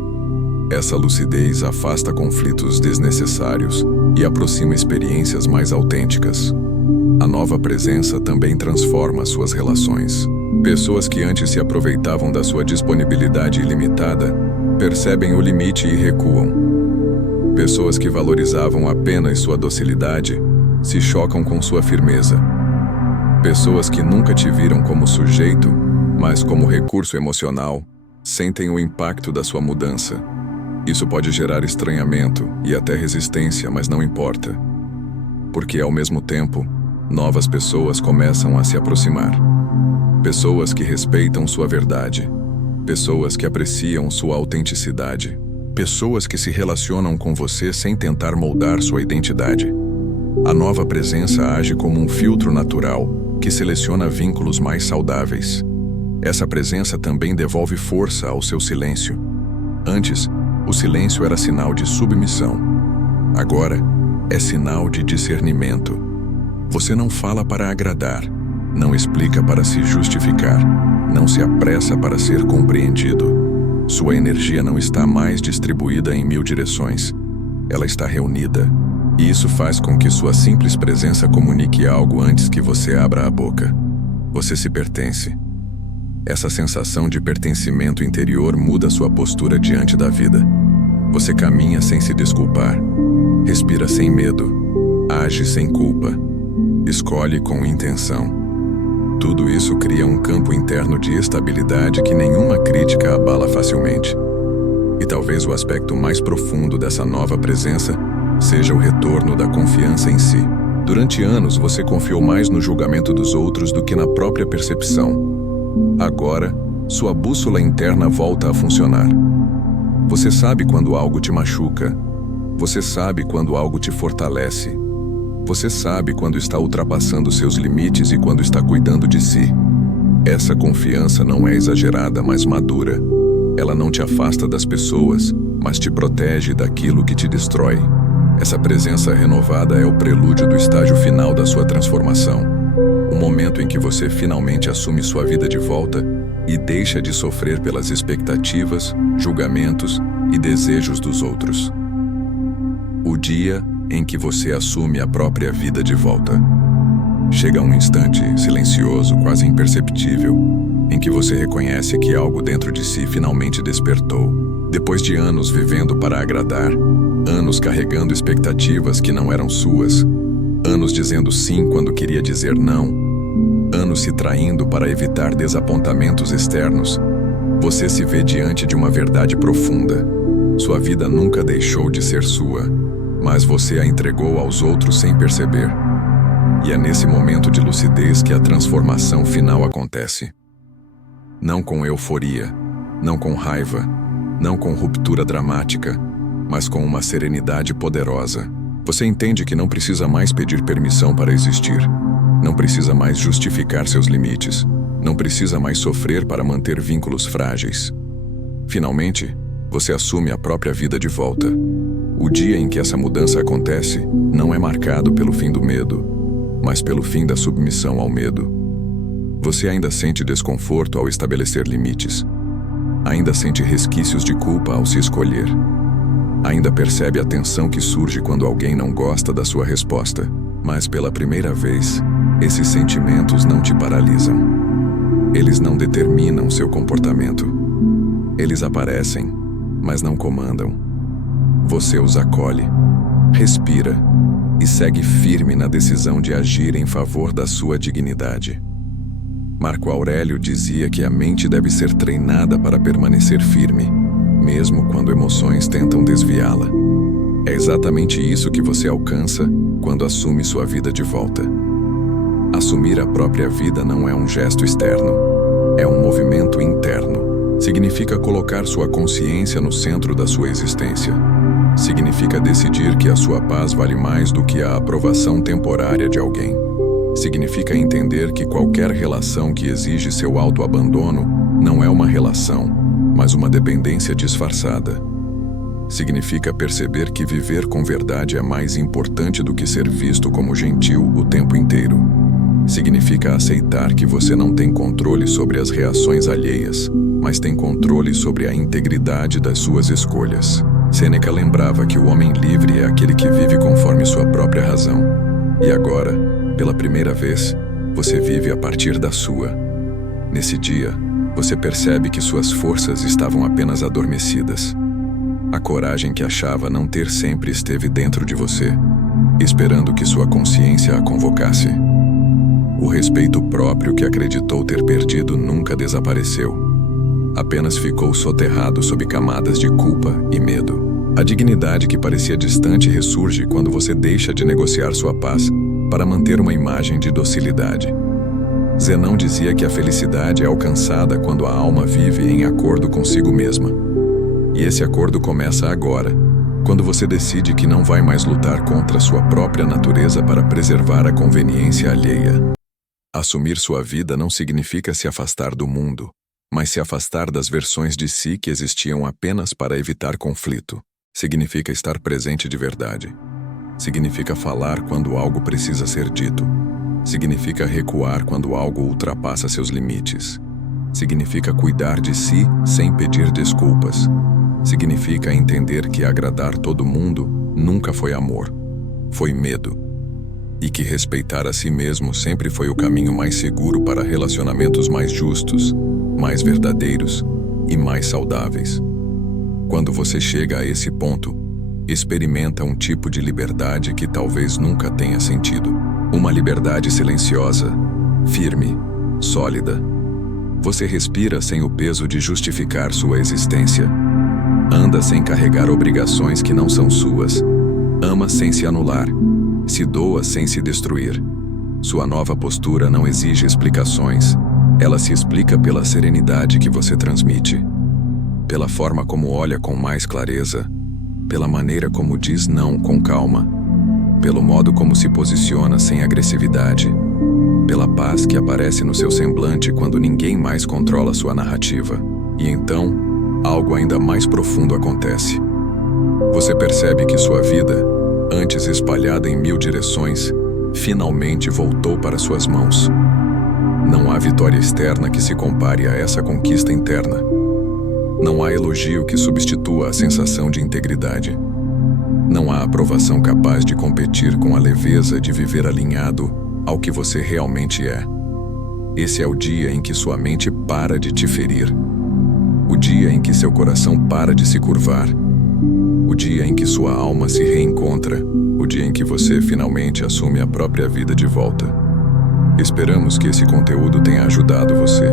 Essa lucidez afasta conflitos desnecessários e aproxima experiências mais autênticas. A nova presença também transforma suas relações. Pessoas que antes se aproveitavam da sua disponibilidade ilimitada percebem o limite e recuam. Pessoas que valorizavam apenas sua docilidade se chocam com sua firmeza. Pessoas que nunca te viram como sujeito, mas como recurso emocional, sentem o impacto da sua mudança. Isso pode gerar estranhamento e até resistência, mas não importa. Porque, ao mesmo tempo, novas pessoas começam a se aproximar. Pessoas que respeitam sua verdade. Pessoas que apreciam sua autenticidade. Pessoas que se relacionam com você sem tentar moldar sua identidade. A nova presença age como um filtro natural que seleciona vínculos mais saudáveis. Essa presença também devolve força ao seu silêncio. Antes, o silêncio era sinal de submissão. Agora, é sinal de discernimento. Você não fala para agradar, não explica para se justificar, não se apressa para ser compreendido. Sua energia não está mais distribuída em 1000 direções. Ela está reunida, e isso faz com que sua simples presença comunique algo antes que você abra a boca. Você se pertence. Essa sensação de pertencimento interior muda sua postura diante da vida. Você caminha sem se desculpar, respira sem medo, age sem culpa, escolhe com intenção. Tudo isso cria um campo interno de estabilidade que nenhuma crítica abala facilmente. E talvez o aspecto mais profundo dessa nova presença seja o retorno da confiança em si. Durante anos você confiou mais no julgamento dos outros do que na própria percepção. Agora, sua bússola interna volta a funcionar. Você sabe quando algo te machuca. Você sabe quando algo te fortalece. Você sabe quando está ultrapassando seus limites e quando está cuidando de si. Essa confiança não é exagerada, mas madura. Ela não te afasta das pessoas, mas te protege daquilo que te destrói. Essa presença renovada é o prelúdio do estágio final da sua transformação. O momento em que você finalmente assume sua vida de volta e deixa de sofrer pelas expectativas, julgamentos e desejos dos outros. O dia em que você assume a própria vida de volta. Chega um instante silencioso, quase imperceptível, em que você reconhece que algo dentro de si finalmente despertou. Depois de anos vivendo para agradar, anos carregando expectativas que não eram suas, anos dizendo sim quando queria dizer não, anos se traindo para evitar desapontamentos externos, você se vê diante de uma verdade profunda. Sua vida nunca deixou de ser sua, mas você a entregou aos outros sem perceber. E é nesse momento de lucidez que a transformação final acontece. Não com euforia, não com raiva, não com ruptura dramática, mas com uma serenidade poderosa. Você entende que não precisa mais pedir permissão para existir. Não precisa mais justificar seus limites. Não precisa mais sofrer para manter vínculos frágeis. Finalmente, você assume a própria vida de volta. O dia em que essa mudança acontece não é marcado pelo fim do medo, mas pelo fim da submissão ao medo. Você ainda sente desconforto ao estabelecer limites. Ainda sente resquícios de culpa ao se escolher. Ainda percebe a tensão que surge quando alguém não gosta da sua resposta. Mas pela primeira vez, esses sentimentos não te paralisam. Eles não determinam seu comportamento. Eles aparecem, mas não comandam. Você os acolhe, respira e segue firme na decisão de agir em favor da sua dignidade. Marco Aurélio dizia que a mente deve ser treinada para permanecer firme, mesmo quando emoções tentam desviá-la. É exatamente isso que você alcança quando assume sua vida de volta. Assumir a própria vida não é um gesto externo, é um movimento interno. Significa colocar sua consciência no centro da sua existência. Significa decidir que a sua paz vale mais do que a aprovação temporária de alguém. Significa entender que qualquer relação que exige seu autoabandono não é uma relação, mas uma dependência disfarçada. Significa perceber que viver com verdade é mais importante do que ser visto como gentil o tempo inteiro. Significa aceitar que você não tem controle sobre as reações alheias, mas tem controle sobre a integridade das suas escolhas. Sêneca lembrava que o homem livre é aquele que vive conforme sua própria razão. E agora, pela primeira vez, você vive a partir da sua. Nesse dia, você percebe que suas forças estavam apenas adormecidas. A coragem que achava não ter sempre esteve dentro de você, esperando que sua consciência a convocasse. O respeito próprio que acreditou ter perdido nunca desapareceu. Apenas ficou soterrado sob camadas de culpa e medo. A dignidade que parecia distante ressurge quando você deixa de negociar sua paz para manter uma imagem de docilidade. Zenão dizia que a felicidade é alcançada quando a alma vive em acordo consigo mesma. E esse acordo começa agora, quando você decide que não vai mais lutar contra sua própria natureza para preservar a conveniência alheia. Assumir sua vida não significa se afastar do mundo, mas se afastar das versões de si que existiam apenas para evitar conflito. Significa estar presente de verdade. Significa falar quando algo precisa ser dito. Significa recuar quando algo ultrapassa seus limites. Significa cuidar de si sem pedir desculpas. Significa entender que agradar todo mundo nunca foi amor, foi medo. E que respeitar a si mesmo sempre foi o caminho mais seguro para relacionamentos mais justos, mais verdadeiros e mais saudáveis. Quando você chega a esse ponto, experimenta um tipo de liberdade que talvez nunca tenha sentido. Uma liberdade silenciosa, firme, sólida. Você respira sem o peso de justificar sua existência. Anda sem carregar obrigações que não são suas. Ama sem se anular. Se doa sem se destruir. Sua nova postura não exige explicações. Ela se explica pela serenidade que você transmite. Pela forma como olha com mais clareza. Pela maneira como diz não com calma. Pelo modo como se posiciona sem agressividade. Pela paz que aparece no seu semblante quando ninguém mais controla sua narrativa. E então, algo ainda mais profundo acontece. Você percebe que sua vida, antes espalhada em 1000 direções, finalmente voltou para suas mãos. Não há vitória externa que se compare a essa conquista interna. Não há elogio que substitua a sensação de integridade. Não há aprovação capaz de competir com a leveza de viver alinhado ao que você realmente é. Esse é o dia em que sua mente para de te ferir. O dia em que seu coração para de se curvar. O dia em que sua alma se reencontra. O dia em que você finalmente assume a própria vida de volta. Esperamos que esse conteúdo tenha ajudado você.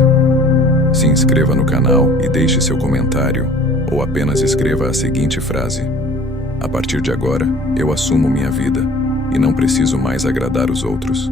Se inscreva no canal e deixe seu comentário, ou apenas escreva a seguinte frase: a partir de agora, eu assumo minha vida, e não preciso mais agradar os outros.